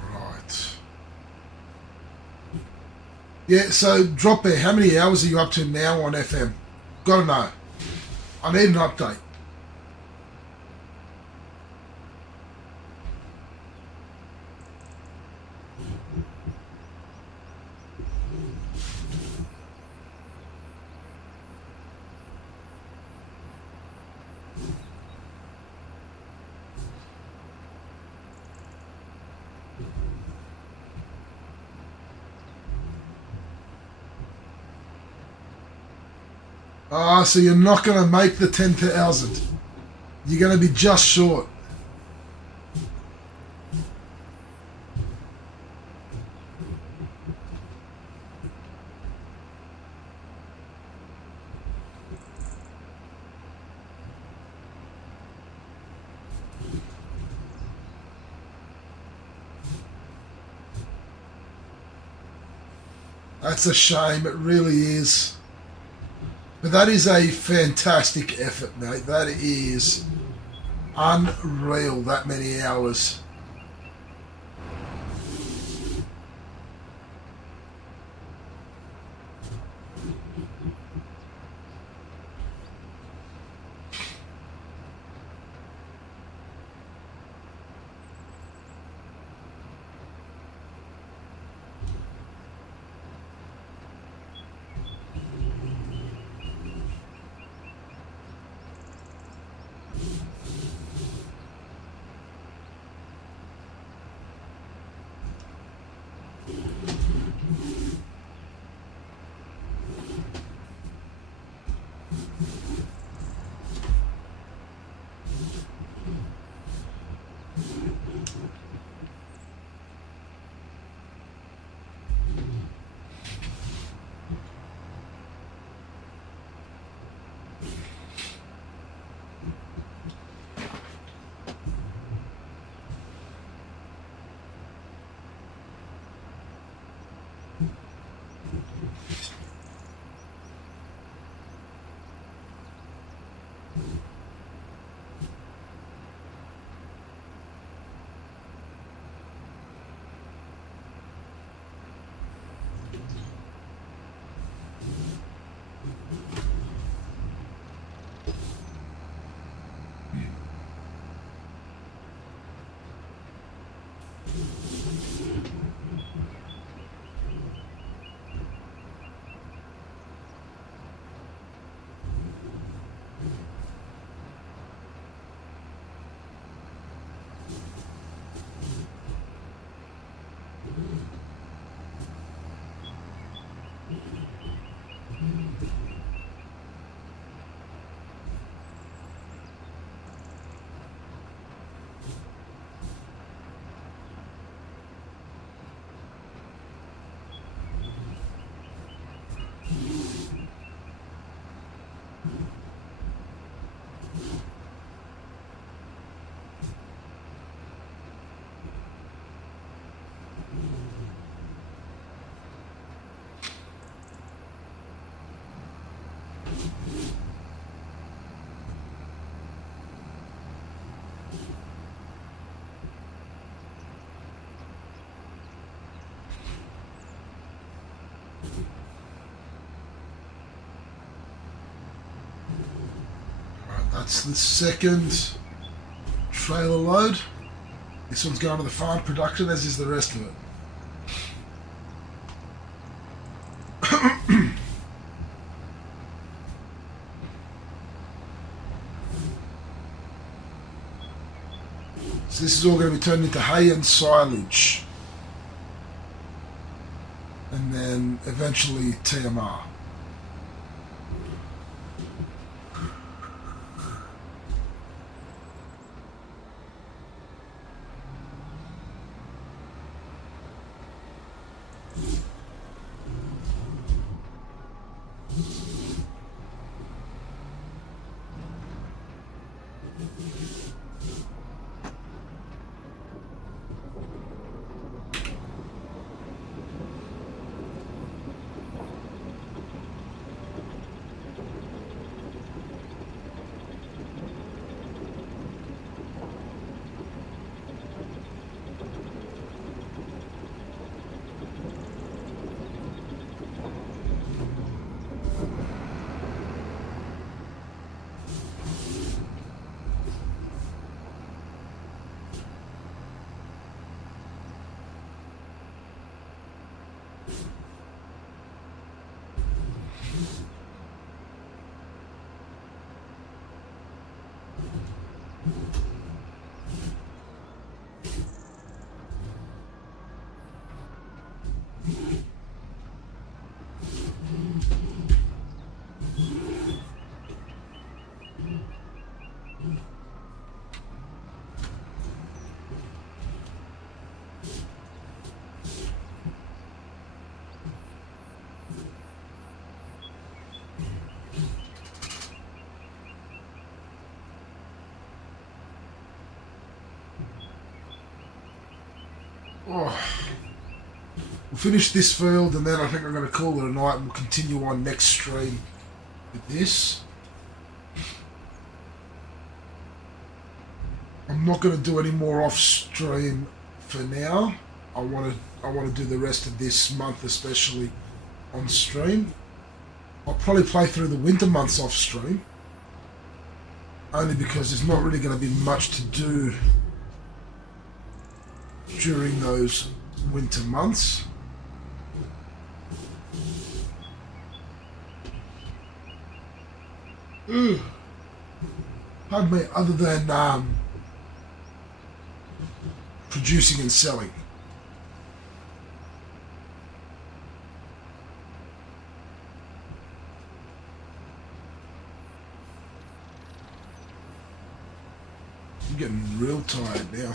Right. Yeah, so drop there. How many hours are you up to now on FM? Gotta know. I need an update. Ah, so you're not going to make the 10,000. You're going to be just short. That's a shame, it really is. But that is a fantastic effort, mate. That is unreal, that many hours. That's the second trailer load. This one's going to the farm production, as is the rest of it. So this is all going to be turned into hay and silage. And then eventually TMR. Oh. We'll finish this field and then I think I'm going to call it a night and we'll continue on next stream with this. I'm not going to do any more off stream for now. I want to do the rest of this month especially on stream. I'll probably play through the winter months off stream, only because there's not really going to be much to do during those winter months. Pardon me, other than producing and selling. I'm getting real tired now.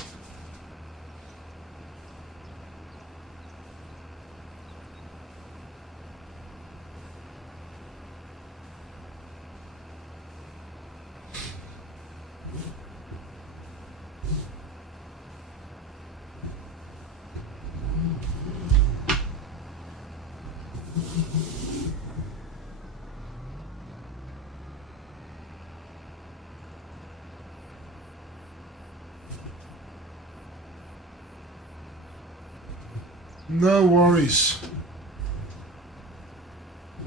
No worries.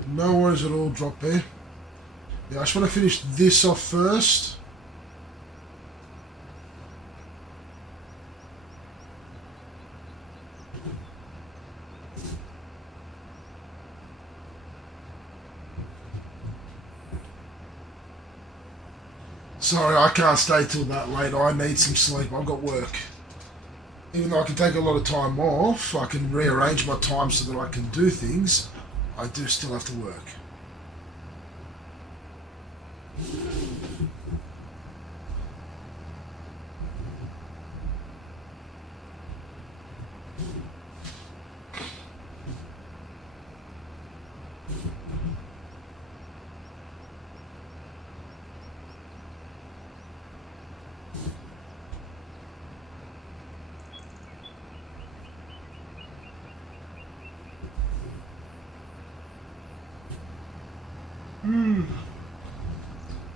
No worries at all, drop here. Yeah, I just want to finish this off first. Sorry, I can't stay till that late. I need some sleep. I've got work. Even though I can take a lot of time off, I can rearrange my time so that I can do things, I do still have to work.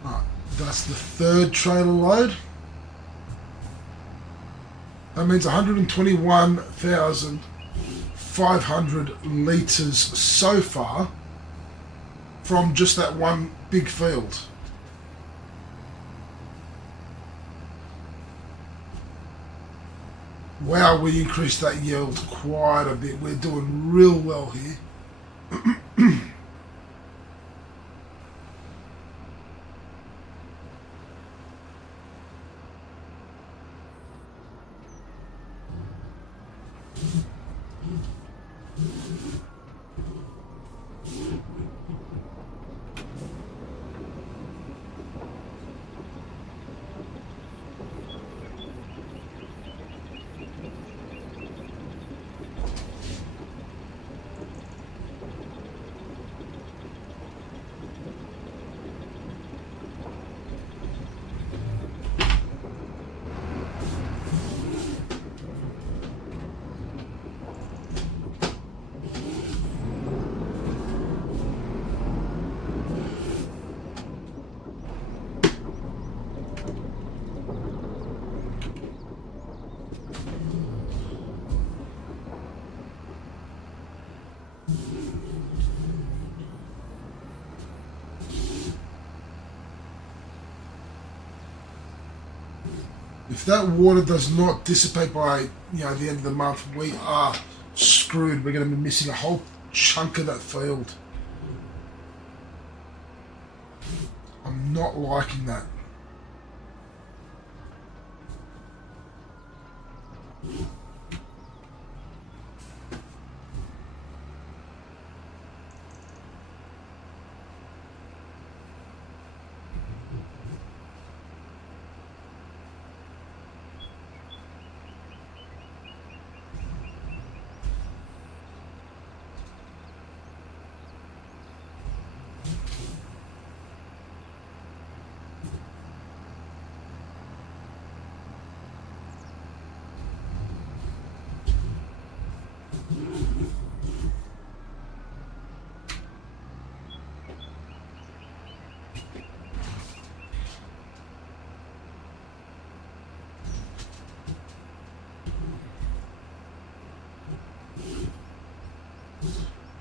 Right, that's the third trailer load. That means 121,500 litres so far from just that one big field. Wow, we increased that yield quite a bit. We're doing real well here. If that water does not dissipate by the end of the month, we are screwed. We're going to be missing a whole chunk of that field. I'm not liking that.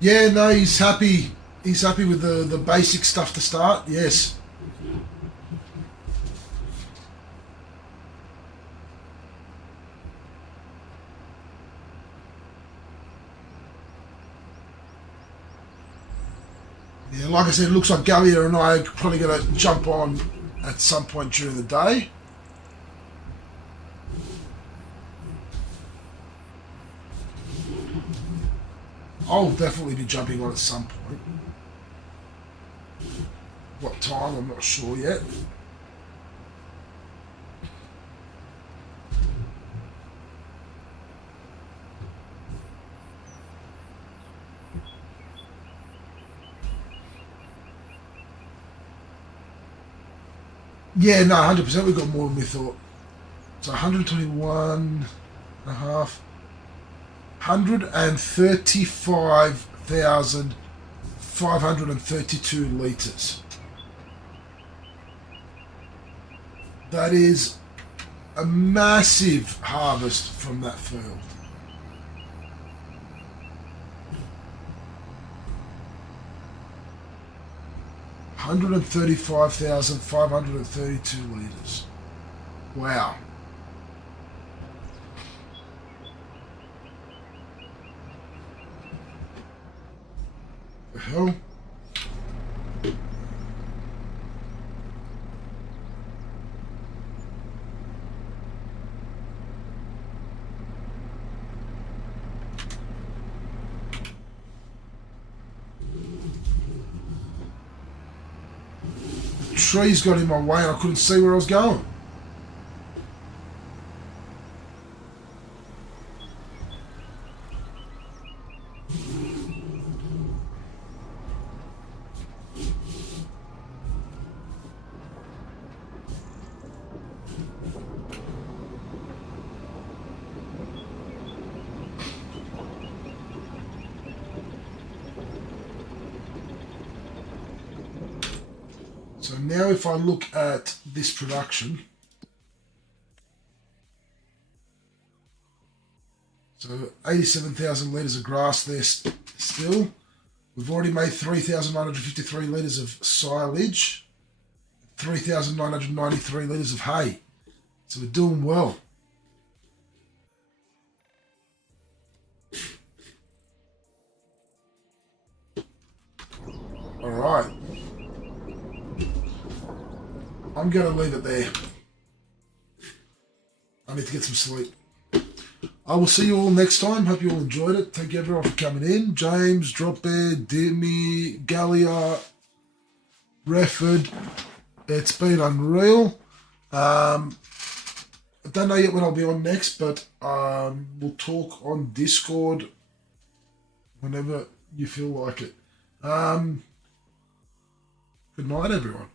Yeah, no, he's happy. He's happy with the basic stuff to start. Yes. Yeah, like I said, it looks like Galia and I are probably going to jump on at some point during the day. I'll definitely be jumping on at some point. What time, I'm not sure yet. Yeah, no, 100%. We've got more than we thought. So 121 and a half. 135,532 litres. That is a massive harvest from that field. $135,532 litres. Wow. The hell? The trees got in my way and I couldn't see where I was going. So now if I look at this production, so 87,000 litres of grass there still. We've already made 3,953 litres of silage, 3,993 litres of hay. So we're doing well. Alright. I'm going to leave it there. I need to get some sleep. I will see you all next time. Hope you all enjoyed it. Thank you everyone for coming in. James, Dropbear, Demi, Gallia, Refford. It's been unreal. I don't know yet when I'll be on next, but we'll talk on Discord whenever you feel like it. Good night, everyone.